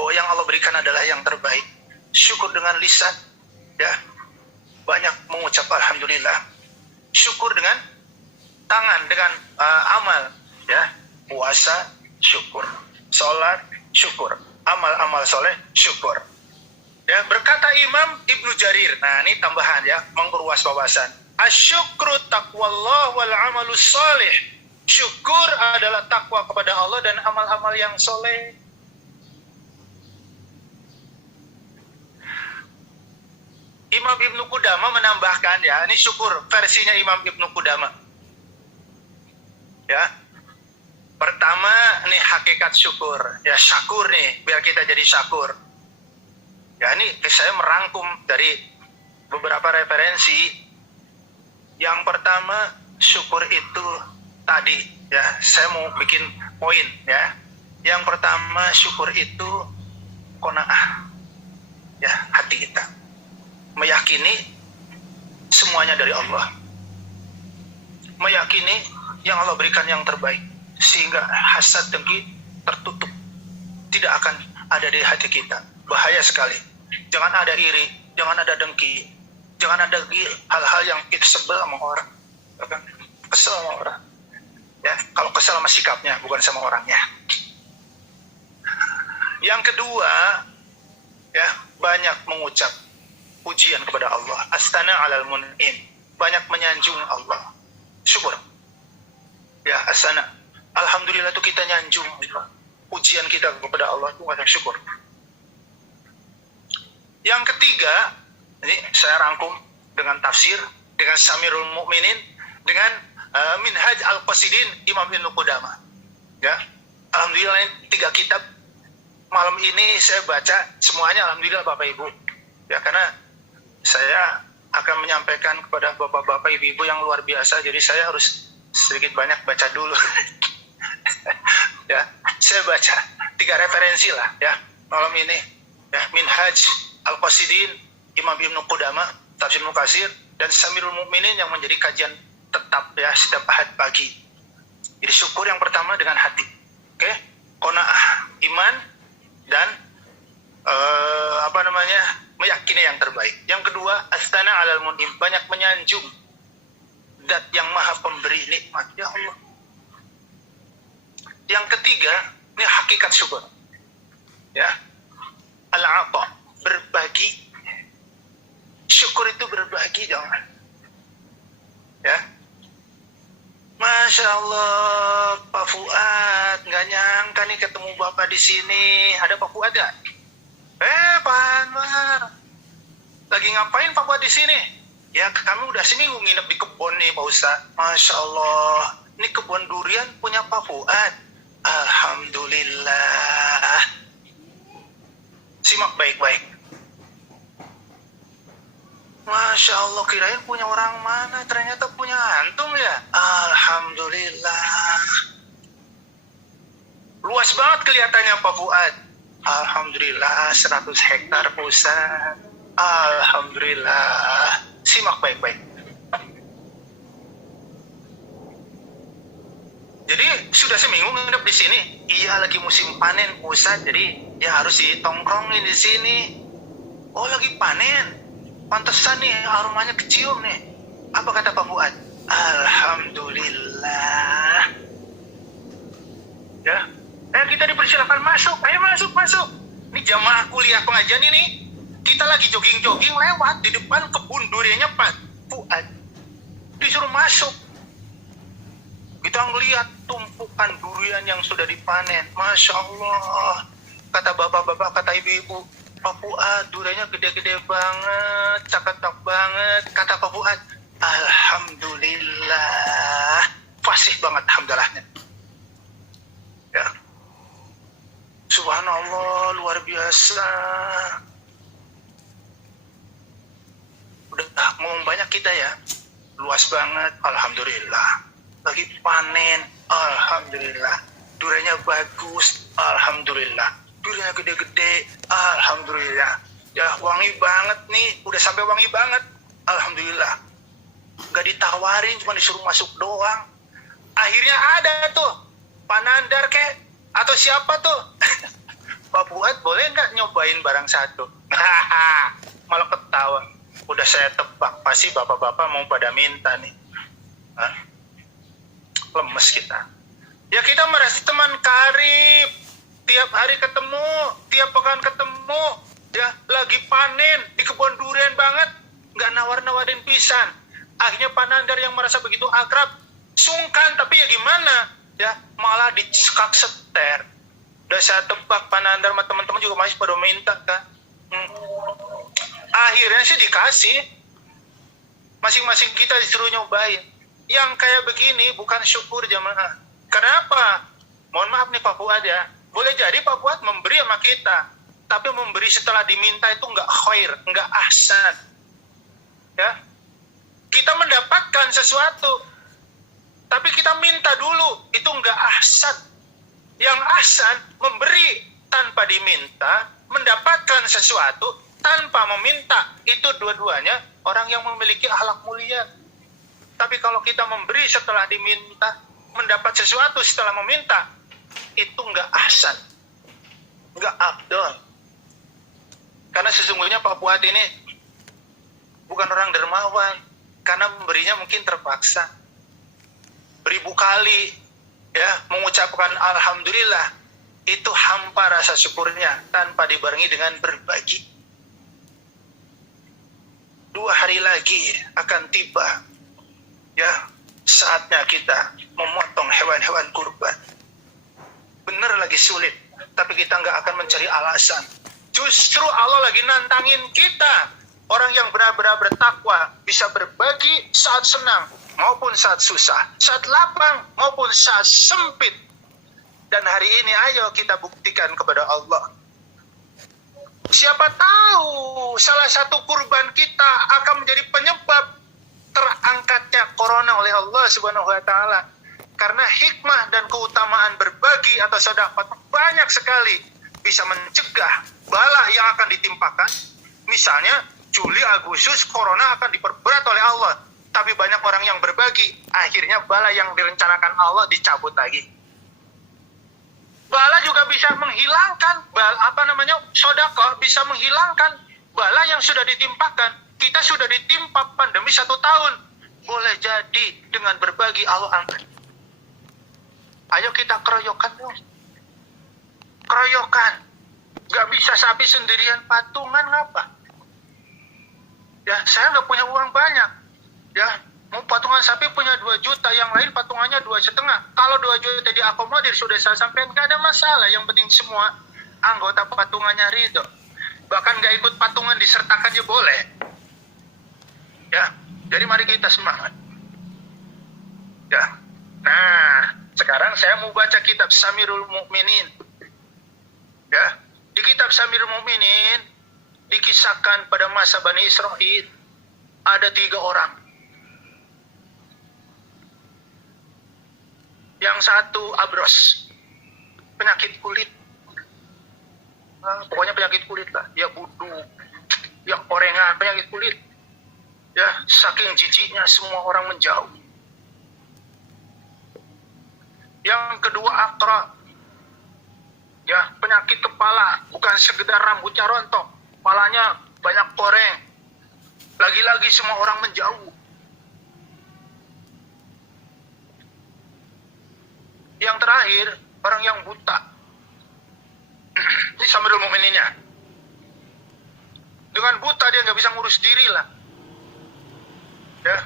bahwa yang Allah berikan adalah yang terbaik. Syukur dengan lisan, ya, banyak mengucap alhamdulillah. Syukur dengan tangan, dengan amal, ya, puasa syukur, sholat syukur, amal-amal soleh syukur. Ya, berkata Imam Ibnu Jarir, nah ini tambahan ya, mengurwas wawasan. Asyukru taqwallah wal amalus soleh. Syukur adalah takwa kepada Allah dan amal-amal yang soleh. Imam Ibnu Qudamah menambahkan, ya, ini syukur versinya Imam Ibnu Qudamah. Ya, pertama nih hakikat syukur, ya syakur nih, biar kita jadi syakur. Ya, ini saya merangkum dari beberapa referensi. Yang pertama, syukur itu tadi, ya, saya mau bikin poin, ya. Yang pertama, syukur itu qanaah, ya, hati kita meyakini semuanya dari Allah, meyakini yang Allah berikan yang terbaik, sehingga hasad dengki tertutup, tidak akan ada di hati kita. Bahaya sekali. Jangan ada iri, jangan ada dengki, jangan ada hal-hal yang kita sebel sama orang, kesel sama orang. Ya, kalau kesel sama sikapnya, bukan sama orangnya. Yang kedua, ya, banyak mengucap pujian kepada Allah. Astana alal mun'im, banyak menyanjung Allah. Syukur. Ya, astana. Alhamdulillah itu kita nyanjung pujian kita kepada Allah itu banyak syukur. Yang ketiga, ini saya rangkum dengan tafsir, dengan Samirul Mukminin, dengan Minhaj Al-Qasidin Imam Ibnu Qudamah. Ya, alhamdulillah ini 3 kitab. Malam ini saya baca semuanya, alhamdulillah Bapak Ibu. Ya, karena saya akan menyampaikan kepada Bapak-bapak Ibu-ibu yang luar biasa, jadi saya harus sedikit banyak baca dulu. Ya, saya baca 3 referensi lah ya malam ini. Ya, Minhaj Al-Qasidin Imam Ibnu Qudamah, Tafsir Mukatsir, dan Samirul Mukminin yang menjadi kajian tetap ya setiap Ahad pagi. Jadi syukur yang pertama dengan hati, oke, qanaah iman dan meyakini yang terbaik. Yang kedua, astana alal mun'im, banyak menyanjung zat yang maha pemberi nikmat, ya Allah. Yang ketiga, ini hakikat syukur, ya, al-ata, berbagi. Syukur itu berbagi, jangan. Ya, Masya Allah, Pak Fuad, nggak nyangka nih ketemu Bapak di sini. Ada Pak Fuad nggak? Pak Anwar, lagi ngapain Pak Fuad di sini? Ya, kami udah seminggu nginep di kebun nih Pak Ustaz. Masya Allah, ini kebun durian punya Pak Fuad. Alhamdulillah. Simak baik-baik. Masya Allah, kirain punya orang mana, ternyata punya antum ya. Alhamdulillah. Luas banget kelihatannya Pak Fuad. Alhamdulillah, 100 hektar Ustaz. Alhamdulillah. Simak baik-baik. Jadi sudah seminggu nginep di sini. Iya lagi musim panen Ustaz, jadi ya harus ditongkrongin di sini. Oh lagi panen, pantesan nih aromanya kecium nih. Apa kata Pak Fuad? Alhamdulillah. Ya, kita dipersilakan masuk. Ayo masuk. Ini jamaah kuliah pengajian ini. Kita lagi jogging-jogging lewat di depan kebun duriannya Pak Fuad. Disuruh masuk. Kita ngeliat tumpukan durian yang sudah dipanen. Masya Allah. Kata bapak-bapak, kata ibu-ibu, Pak Fuad, duriannya gede-gede banget, cakep banget. Kata Pak Fuad, alhamdulillah. Fasih banget alhamdulillahnya. Ya. Subhanallah, luar biasa. Udah ngomong banyak kita ya. Luas banget, alhamdulillah. Lagi panen, alhamdulillah. Duriannya bagus, alhamdulillah. Duriannya gede-gede, alhamdulillah. Ya wangi banget nih, udah sampai wangi banget, alhamdulillah. Gak ditawarin, cuma disuruh masuk doang. Akhirnya ada tuh Pak Nandar kek, atau siapa tuh? Pak Fuad boleh nggak nyobain barang satu? Malah ketawa. Udah saya tebak, pasti bapak-bapak mau pada minta nih. Hah? Lemes kita. Ya kita merasa teman karib, tiap hari ketemu, tiap pekan ketemu, ya lagi panen di kebun durian banget, nggak nawar-nawarin pisan. Akhirnya Pak Nandar yang merasa begitu akrab, sungkan tapi ya gimana, ya malah dicekak seter. Udah saya tebak Pak Nandar sama teman-teman juga masih pada minta kan. Akhirnya sih dikasih, masing-masing kita disuruh nyobain. Yang kayak begini bukan syukur jamaah. Kenapa? Mohon maaf nih Pak Fuad ya. Boleh jadi Pak Fuad memberi sama kita, tapi memberi setelah diminta itu nggak khair, nggak ahsan. Ya, kita mendapatkan sesuatu, tapi kita minta dulu, itu nggak ahsan. Yang ahsan memberi tanpa diminta, mendapatkan sesuatu tanpa meminta. Itu dua-duanya orang yang memiliki akhlak mulia. Tapi kalau kita memberi setelah diminta, mendapat sesuatu setelah meminta, itu nggak ahsan, nggak afdol. Karena sesungguhnya Pak Fuad ini bukan orang dermawan, karena memberinya mungkin terpaksa. Beribu kali ya mengucapkan alhamdulillah, itu hampa rasa syukurnya tanpa dibarengi dengan berbagi. 2 hari lagi akan tiba, ya saatnya kita memotong hewan-hewan kurban. Bener lagi sulit, tapi kita nggak akan mencari alasan. Justru Allah lagi nantangin kita, orang yang benar-benar bertakwa, bisa berbagi saat senang maupun saat susah, saat lapang maupun saat sempit. Dan hari ini ayo kita buktikan kepada Allah. Siapa tahu salah satu kurban kita akan menjadi penyebab terangkatnya corona oleh Allah Subhanahu wa taala. Karena hikmah dan keutamaan berbagi atau sedekah banyak sekali bisa mencegah bala yang akan ditimpakan. Misalnya Juli Agustus corona akan diperberat oleh Allah, tapi banyak orang yang berbagi, akhirnya bala yang direncanakan Allah dicabut lagi. Bala juga bisa menghilangkan sedekah bisa menghilangkan bala yang sudah ditimpakan. Kita sudah ditimpa pandemi 1 tahun. Boleh jadi dengan berbagi Allah angkat. Ayo kita keroyokan dong. Keroyokan. Gak bisa sapi sendirian patungan ngapa? Ya, saya gak punya uang banyak. Ya, mau patungan sapi punya 2 juta, yang lain patungannya 2,5. Kalau 2 juta diakomodir sudah saya sampaikan, gak ada masalah. Yang penting semua anggota patungannya ridho. Bahkan gak ikut patungan disertakan aja boleh. Ya, jadi mari kita semangat. Ya. Nah, sekarang saya mau baca kitab Samirul Mukminin. Ya, di kitab Samirul Mukminin dikisahkan pada masa Bani Israil ada 3 orang. Yang satu abros, penyakit kulit. Pokoknya penyakit kulit lah. Ya budu, ya korengan, penyakit kulit. Ya, saking jijiknya semua orang menjauh. Yang kedua akra. Ya, penyakit kepala, bukan sekedar rambutnya rontok, kepalanya banyak koreng. Lagi-lagi semua orang menjauh. Yang terakhir, orang yang buta. Ini Samirul Mukmininnya. Dengan buta dia nggak bisa ngurus diri lah. Ya,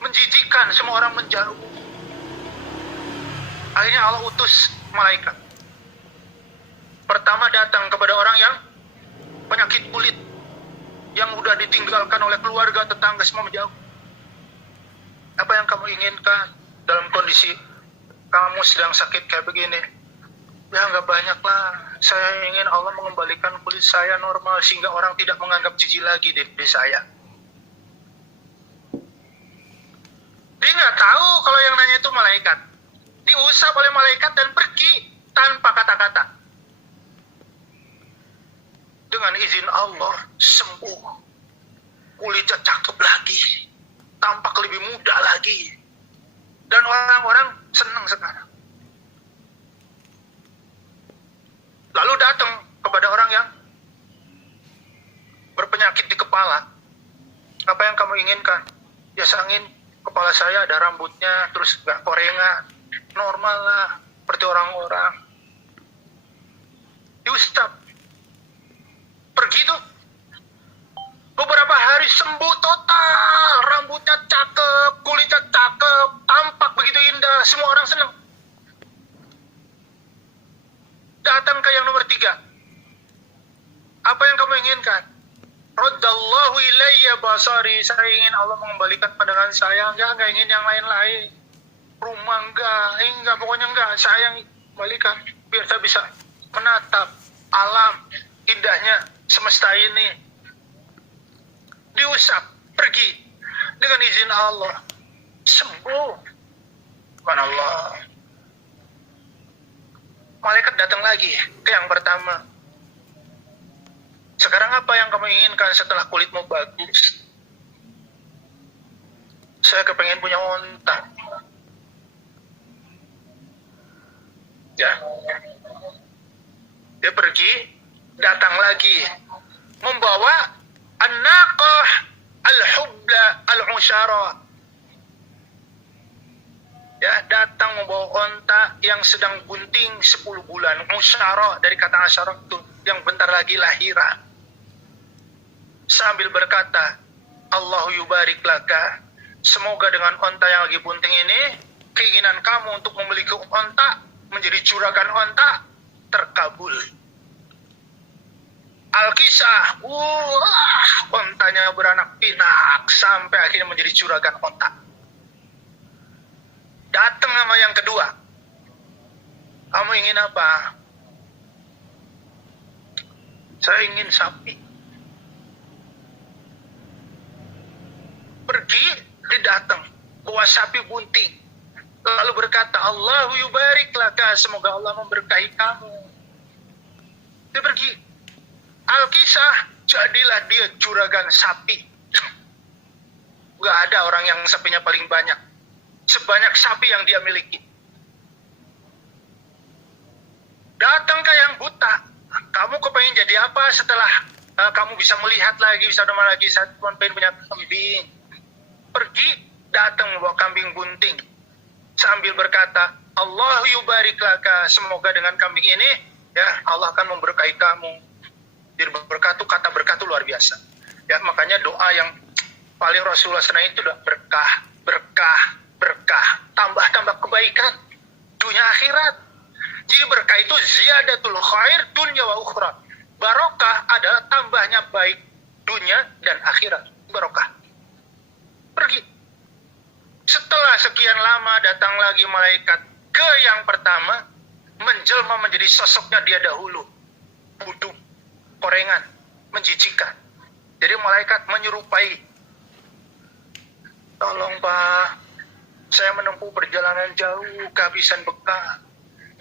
menjijikan, semua orang menjauh. Akhirnya Allah utus malaikat. Pertama datang kepada orang yang penyakit kulit, yang udah ditinggalkan oleh keluarga, tetangga, semua menjauh. Apa yang kamu inginkan dalam kondisi kamu sedang sakit kayak begini? Ya nggak banyak lah. Saya ingin Allah mengembalikan kulit saya normal sehingga orang tidak menganggap jijik lagi di saya. Dia nggak tahu kalau yang nanya itu malaikat. Diusap oleh malaikat dan pergi tanpa kata-kata. Dengan izin Allah sembuh. Kulitnya cakep lagi. Tampak lebih muda lagi. Dan orang-orang senang sekarang. Lalu datang kepada orang yang berpenyakit di kepala. Apa yang kamu inginkan? Ya saya ingin kepala saya ada rambutnya, terus gak korengan. Normal lah, seperti orang-orang. Diusap. Pergi tuh. Beberapa hari sembuh total. Rambutnya cakep, kulitnya cakep, tampak begitu indah. Semua orang senang. Datang ke yang nomor 3. Apa yang kamu inginkan? Raddallahu ilayya basari. Saya ingin Allah mengembalikan pandangan saya. Enggak ingin yang lain-lain. Rumah enggak, pokoknya enggak. Saya yang kembalikan. Biar saya bisa menatap alam indahnya semesta ini. Diusap, pergi. Dengan izin Allah. Sembuh. Subhanallah. Malaikat datang lagi ke yang pertama. Sekarang apa yang kamu inginkan setelah kulitmu bagus? Saya kepengen punya onta. Ya. Dia pergi, datang lagi. Membawa an-naqah al-hubla al-usyara. Ya, datang membawa onta yang sedang bunting 10 bulan. Usyara, dari kata asyara itu, yang bentar lagi lahiran. Sambil berkata, Allahu yubarik laka. Semoga dengan onta yang lagi bunting ini, keinginan kamu untuk memiliki onta, menjadi juragan onta, terkabul. Al-Kisah, ontanya beranak pinak, sampai akhirnya menjadi juragan onta. Datang sama yang kedua. Kamu ingin apa? Saya ingin sapi. Pergi, dia datang. Bawa sapi bunting. Lalu berkata, Allahu yubarik laka. Semoga Allah memberkahi kamu. Dia pergi. Al-Kisah, jadilah dia juragan sapi. Gak ada orang yang sapinya paling banyak. Sebanyak sapi yang dia miliki. Datang ke yang buta. Kamu kepengen jadi apa setelah kamu bisa melihat lagi, bisa demam lagi, saat pengen punya kambing. Pergi, datang membawa kambing bunting. Sambil berkata, Allahu yubarik laka. Semoga dengan kambing ini, ya Allah akan memberkahi kamu. Jadi berkah itu, kata berkah itu luar biasa. Ya, makanya doa yang paling Rasulullah SAW itu udah berkah, berkah, berkah, tambah-tambah kebaikan dunia akhirat. Jadi berkah itu ziyadatul khair dunya wa ukhra. Barokah adalah tambahnya baik dunia dan akhirat. Barokah. Pergi. Setelah sekian lama datang lagi malaikat ke yang pertama, menjelma menjadi sosoknya dia dahulu. Buduk, korengan, menjijikan. Jadi malaikat menyerupai. Tolong Pak, saya menempuh perjalanan jauh, kehabisan bekal.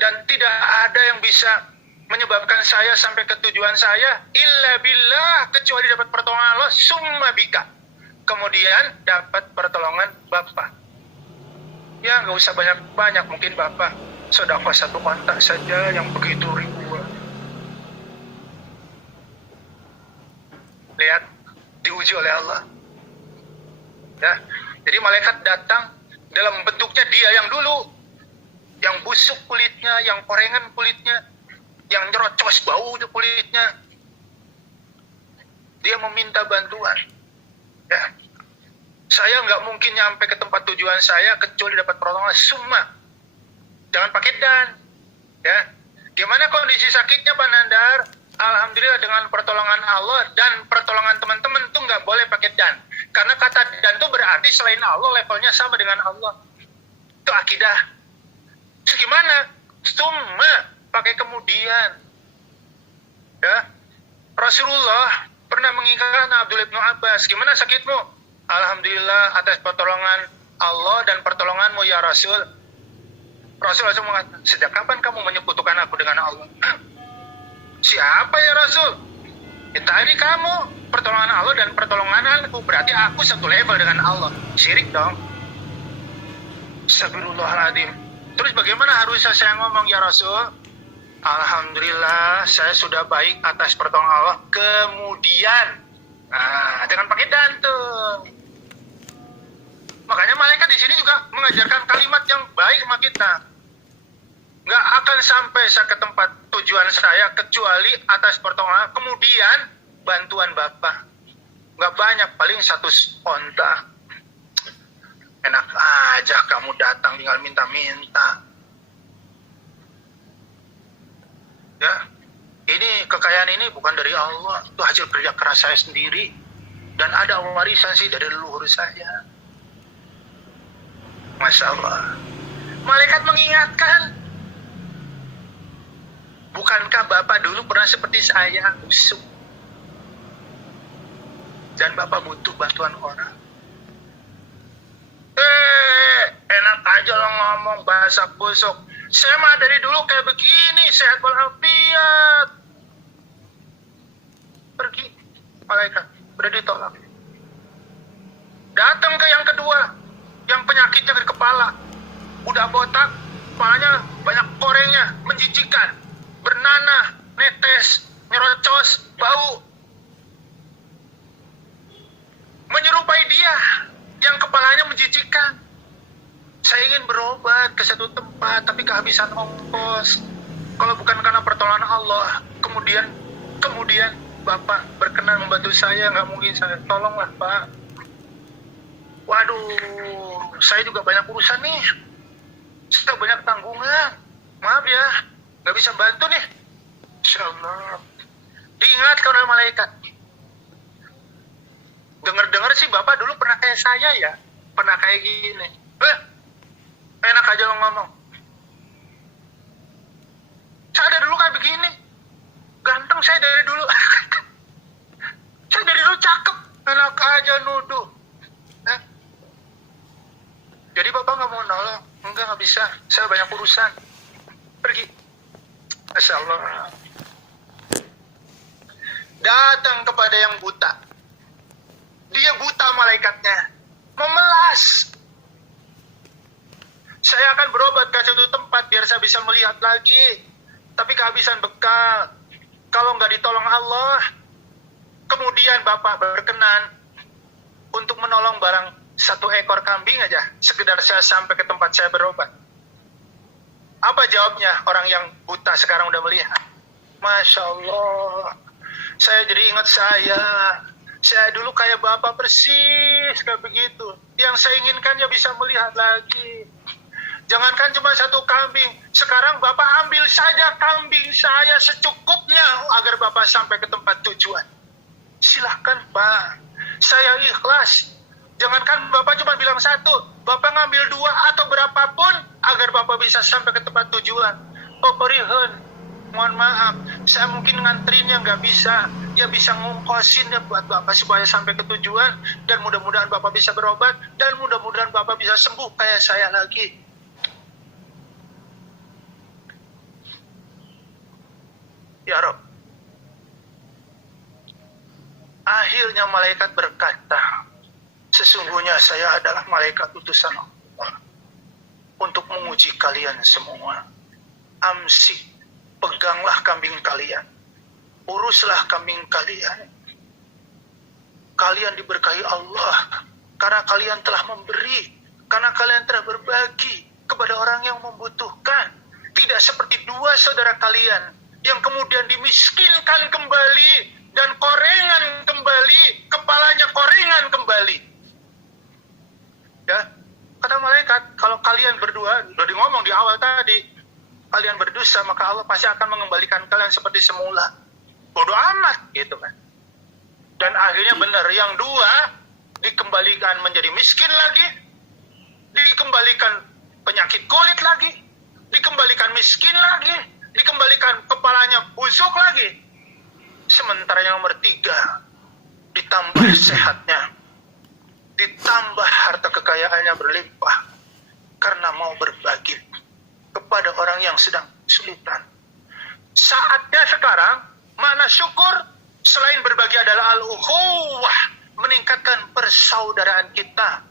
Dan tidak ada yang bisa menyebabkan saya sampai ke tujuan saya. Illa billah, kecuali dapat pertolongan Allah, summa bika. Kemudian dapat pertolongan Bapak. Ya nggak usah banyak-banyak, mungkin Bapak sedekah 1 kontak saja yang begitu ribuan. Lihat, diuji oleh Allah. Ya, jadi malaikat datang dalam bentuknya dia yang dulu, yang busuk kulitnya, yang korengan kulitnya, yang nyerocos bau kulitnya. Dia meminta bantuan. Ya, saya nggak mungkin nyampe ke tempat tujuan saya kecuali dapat pertolongan. Semua, jangan pakai dan. Ya, gimana kondisi sakitnya Pak Nandar? Alhamdulillah dengan pertolongan Allah dan pertolongan teman-teman tuh nggak boleh pakai dan. Karena kata dan itu berarti selain Allah levelnya sama dengan Allah. Itu akidah. Terus gimana? Semua pakai kemudian. Ya, Rasulullah pernah mengingatkan Abdullah bin Abbas, gimana sakitmu? Alhamdulillah atas pertolongan Allah dan pertolonganmu ya Rasul. Rasul langsung mengatakan, sejak kapan kamu menyekutukan aku dengan Allah? Siapa ya Rasul? Ya, tadi kamu pertolongan Allah dan pertolongan aku, berarti aku satu level dengan Allah. Syirik dong. Astagfirullahaladzim. Terus bagaimana harusnya saya ngomong ya Rasul? Alhamdulillah saya sudah baik atas pertolongan Allah. Kemudian, nah, jangan pakai dan tuh. Makanya malaikat di sini juga mengajarkan kalimat yang baik sama kita. Nggak akan sampai saya ke tempat tujuan saya kecuali atas pertolongan. Kemudian bantuan Bapak. Nggak banyak, paling 1 onta. Enak aja kamu datang tinggal minta-minta. Ya, ini kekayaan ini bukan dari Allah, itu hasil kerja keras saya sendiri dan ada warisan sih dari leluhur saya. Masya Allah. Malaikat mengingatkan, bukankah Bapak dulu pernah seperti saya, busuk, dan Bapak butuh bantuan orang? Enak aja lo ngomong bahasa busuk. Saya mah dari dulu kayak begini, sehat walafiat. Pergi, malaikat, udah ditolak. Datang ke yang kedua, yang penyakitnya di kepala. Udah botak, kepalanya banyak korengnya, menjijikan, bernanah, netes, nyerocos, bau. Menyerupai dia, yang kepalanya menjijikan. Saya ingin berobat ke satu tempat, tapi kehabisan ongkos. Kalau bukan karena pertolongan Allah, kemudian Bapak berkenan membantu saya, nggak mungkin saya. Tolonglah Pak. Waduh, saya juga banyak urusan nih. Saya banyak tanggungan. Maaf ya, nggak bisa bantu nih. Insyaallah. Diingatkan oleh malaikat. Dengar-dengar sih Bapak dulu pernah kayak saya ya. Pernah kayak gini. Enak aja lo ngomong. Saya dari dulu kayak begini. Ganteng saya dari dulu. Saya dari dulu cakep. Enak aja nuduh. Jadi Bapak nggak mau nolong? Enggak, nggak bisa. Saya banyak urusan. Pergi. Masya Allah. Datang kepada yang buta. Dia buta malaikatnya. Memelas. Saya akan berobat ke suatu tempat biar saya bisa melihat lagi. Tapi kehabisan bekal. Kalau nggak ditolong Allah, kemudian Bapak berkenan untuk menolong barang 1 ekor kambing aja, sekedar saya sampai ke tempat saya berobat. Apa jawabnya orang yang buta sekarang udah melihat? Masya Allah. Saya jadi ingat saya dulu kayak Bapak persis kayak begitu. Yang saya inginkan ya bisa melihat lagi. Jangankan cuma 1 kambing, sekarang Bapak ambil saja kambing saya secukupnya agar Bapak sampai ke tempat tujuan. Silahkan Pak, saya ikhlas. Jangankan Bapak cuma bilang 1, Bapak ngambil 2 atau berapapun agar Bapak bisa sampai ke tempat tujuan. Oh perihun, mohon maaf, saya mungkin ngantrinnya nggak bisa, ya bisa ngongkosin ya buat Bapak supaya sampai ke tujuan, dan mudah-mudahan Bapak bisa berobat, dan mudah-mudahan Bapak bisa sembuh kayak saya lagi. Ya Rob. Akhirnya malaikat berkata, sesungguhnya saya adalah malaikat utusan Allah. menguji kalian semua. Amsik, peganglah kambing kalian, uruslah kambing kalian. Kalian diberkahi Allah karena kalian telah memberi, karena kalian telah berbagi kepada orang yang membutuhkan. Tidak seperti dua saudara kalian yang kemudian dimiskinkan kembali dan korengan kembali, kepalanya korengan kembali. Ya, kata malaikat, kalau kalian berdua, sudah ngomong di awal tadi, kalian berdosa, maka Allah pasti akan mengembalikan kalian seperti semula. Bodoh amat, gitu kan. Dan akhirnya benar, yang dua dikembalikan menjadi miskin lagi, dikembalikan penyakit kulit lagi, dikembalikan miskin lagi, dikembalikan kepalanya busuk lagi. Sementara yang nomor 3 ditambah sehatnya, ditambah harta kekayaannya berlimpah karena mau berbagi kepada orang yang sedang kesulitan. Saatnya sekarang, makna syukur selain berbagi adalah al-ukhuwah, meningkatkan persaudaraan kita.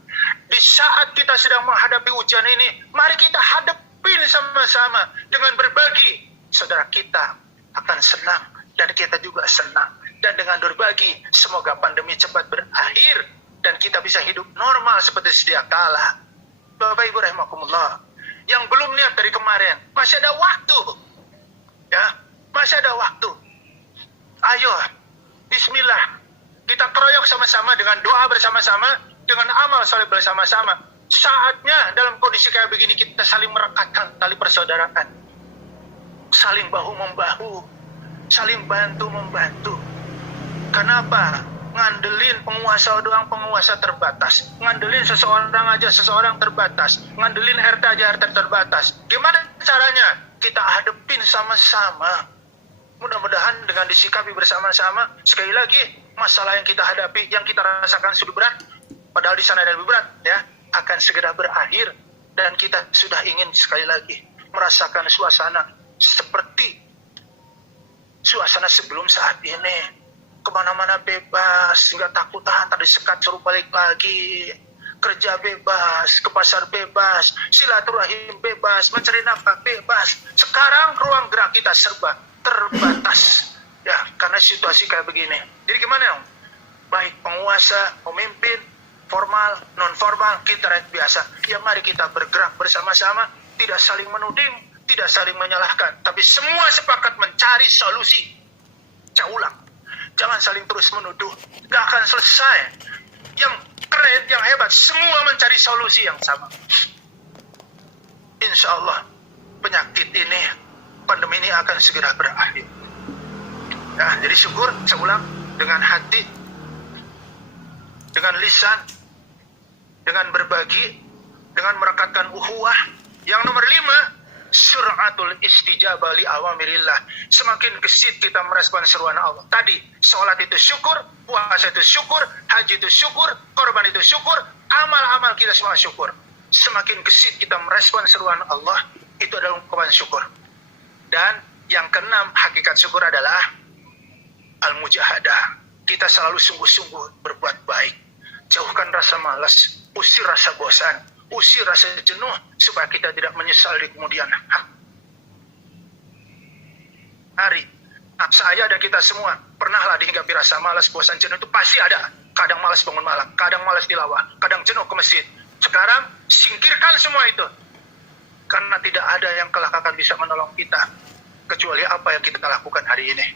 Di saat kita sedang menghadapi ujian ini, mari kita hadapin sama-sama dengan berbagi. Saudara kita akan senang dan kita juga senang. Dan dengan berbagi, semoga pandemi cepat berakhir dan kita bisa hidup normal seperti sedia kala. Bapak Ibu rahimakumullah, yang belum niat dari kemarin, masih ada waktu. Ya, masih ada waktu. Ayo, bismillah. Kita keroyok sama-sama dengan doa bersama-sama, dengan amal soleh bersama-sama. Saatnya dalam kondisi kayak begini kita saling merekatkan tali persaudaraan. Saling bahu-membahu, saling bantu-membantu. Kenapa? Ngandelin penguasa doang, penguasa terbatas. Ngandelin seseorang aja, seseorang terbatas. Ngandelin RT aja, RT terbatas. Gimana caranya? Kita hadepin sama-sama. Mudah-mudahan dengan disikapi bersama-sama, sekali lagi, masalah yang kita hadapi, yang kita rasakan sudah berat, padahal di sana ada lebih berat, ya, akan segera berakhir. Dan kita sudah ingin sekali lagi merasakan suasana seperti suasana sebelum saat ini. Kemana-mana bebas, nggak takut tadi sekat suruh balik lagi. Kerja bebas, ke pasar bebas, silaturahim bebas, mencari nafkah bebas. Sekarang ruang gerak kita serba terbatas, ya, karena situasi kayak begini. Jadi gimana dong? Baik penguasa, pemimpin, formal, non formal, kita rakyat biasa. Ya mari kita bergerak bersama-sama, tidak saling menuding, tidak saling menyalahkan, tapi semua sepakat mencari solusi. Saya ulang, jangan saling terus menuduh, gak akan selesai. Yang keren, yang hebat, semua mencari solusi yang sama. Insya Allah penyakit ini, pandemi ini akan segera berakhir. Nah, jadi syukur, saya ulang, dengan hati, dengan lisan, dengan berbagi, dengan merekatkan ukhuwah. Yang nomor 5, suratul istijabah li awamirillah. Semakin gesit kita merespon seruan Allah. Tadi, sholat itu syukur, puasa itu syukur, haji itu syukur, korban itu syukur, amal-amal kita semua syukur. Semakin gesit kita merespon seruan Allah, itu adalah ungkapan syukur. Dan yang keenam, hakikat syukur adalah al-mujahadah. Kita selalu sungguh-sungguh berbuat baik. Jauhkan rasa malas, usir rasa bosan, usir rasa jenuh, supaya kita tidak menyesal di kemudian hari. Saya dan kita semua pernahlah dihinggapi rasa malas, bosan, jenuh, itu pasti ada. Kadang malas bangun malam, kadang malas tilawah, kadang jenuh ke masjid. Sekarang singkirkan semua itu, karena tidak ada yang kelak akan bisa menolong kita kecuali apa yang kita lakukan hari ini.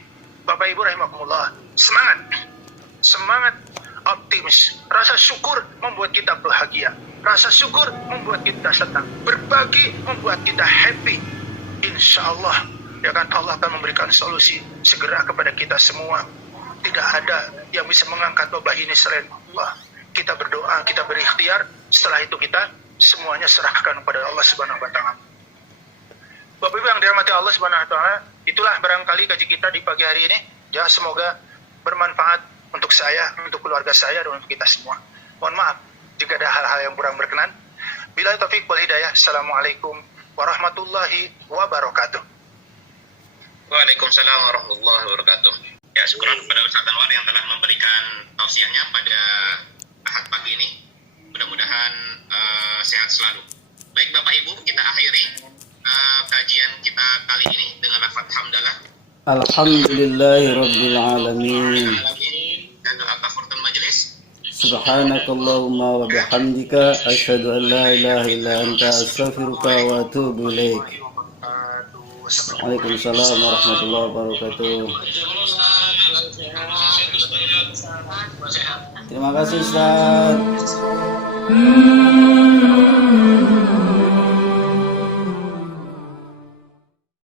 Bapak Ibu rahimakumullah, semangat, semangat, optimis. Rasa syukur membuat kita bahagia, rasa syukur membuat kita senang, berbagi membuat kita happy. Insya Allah, ya kan, Allah akan memberikan solusi segera kepada kita semua. Tidak ada yang bisa mengangkat wabah ini selain Allah. Kita berdoa, kita berikhtiar, setelah itu kita semuanya serahkan kepada Allah Subhanahu wa taala. Bapak Ibu yang dirahmati Allah Subhanahu wa taala, itulah barangkali kaji kita di pagi hari ini. Ya, semoga bermanfaat untuk saya, untuk keluarga saya, dan untuk kita semua. Mohon maaf jika ada hal-hal yang kurang berkenan. Billahi taufiq wal hidayah. Assalamualaikum warahmatullahi wabarakatuh. Waalaikumsalam warahmatullahi wabarakatuh. Ya, syukuran kepada Ustaz Anwar yang telah memberikan tausiahnya pada Ahad pagi ini. Mudah-mudahan sehat selalu. Baik Bapak Ibu, kita akhiri kajian kita kali ini dengan lafaz hamdalah. Alhamdulillahirabbil alamin. Dan doa kafaratul majelis. Subhanakallahumma wa bihamdika asyhadu an la ilaha illa anta astaghfiruka wa atubu ilaik. Waalaikumsalam warahmatullahi wabarakatuh. Terima kasih Ustaz.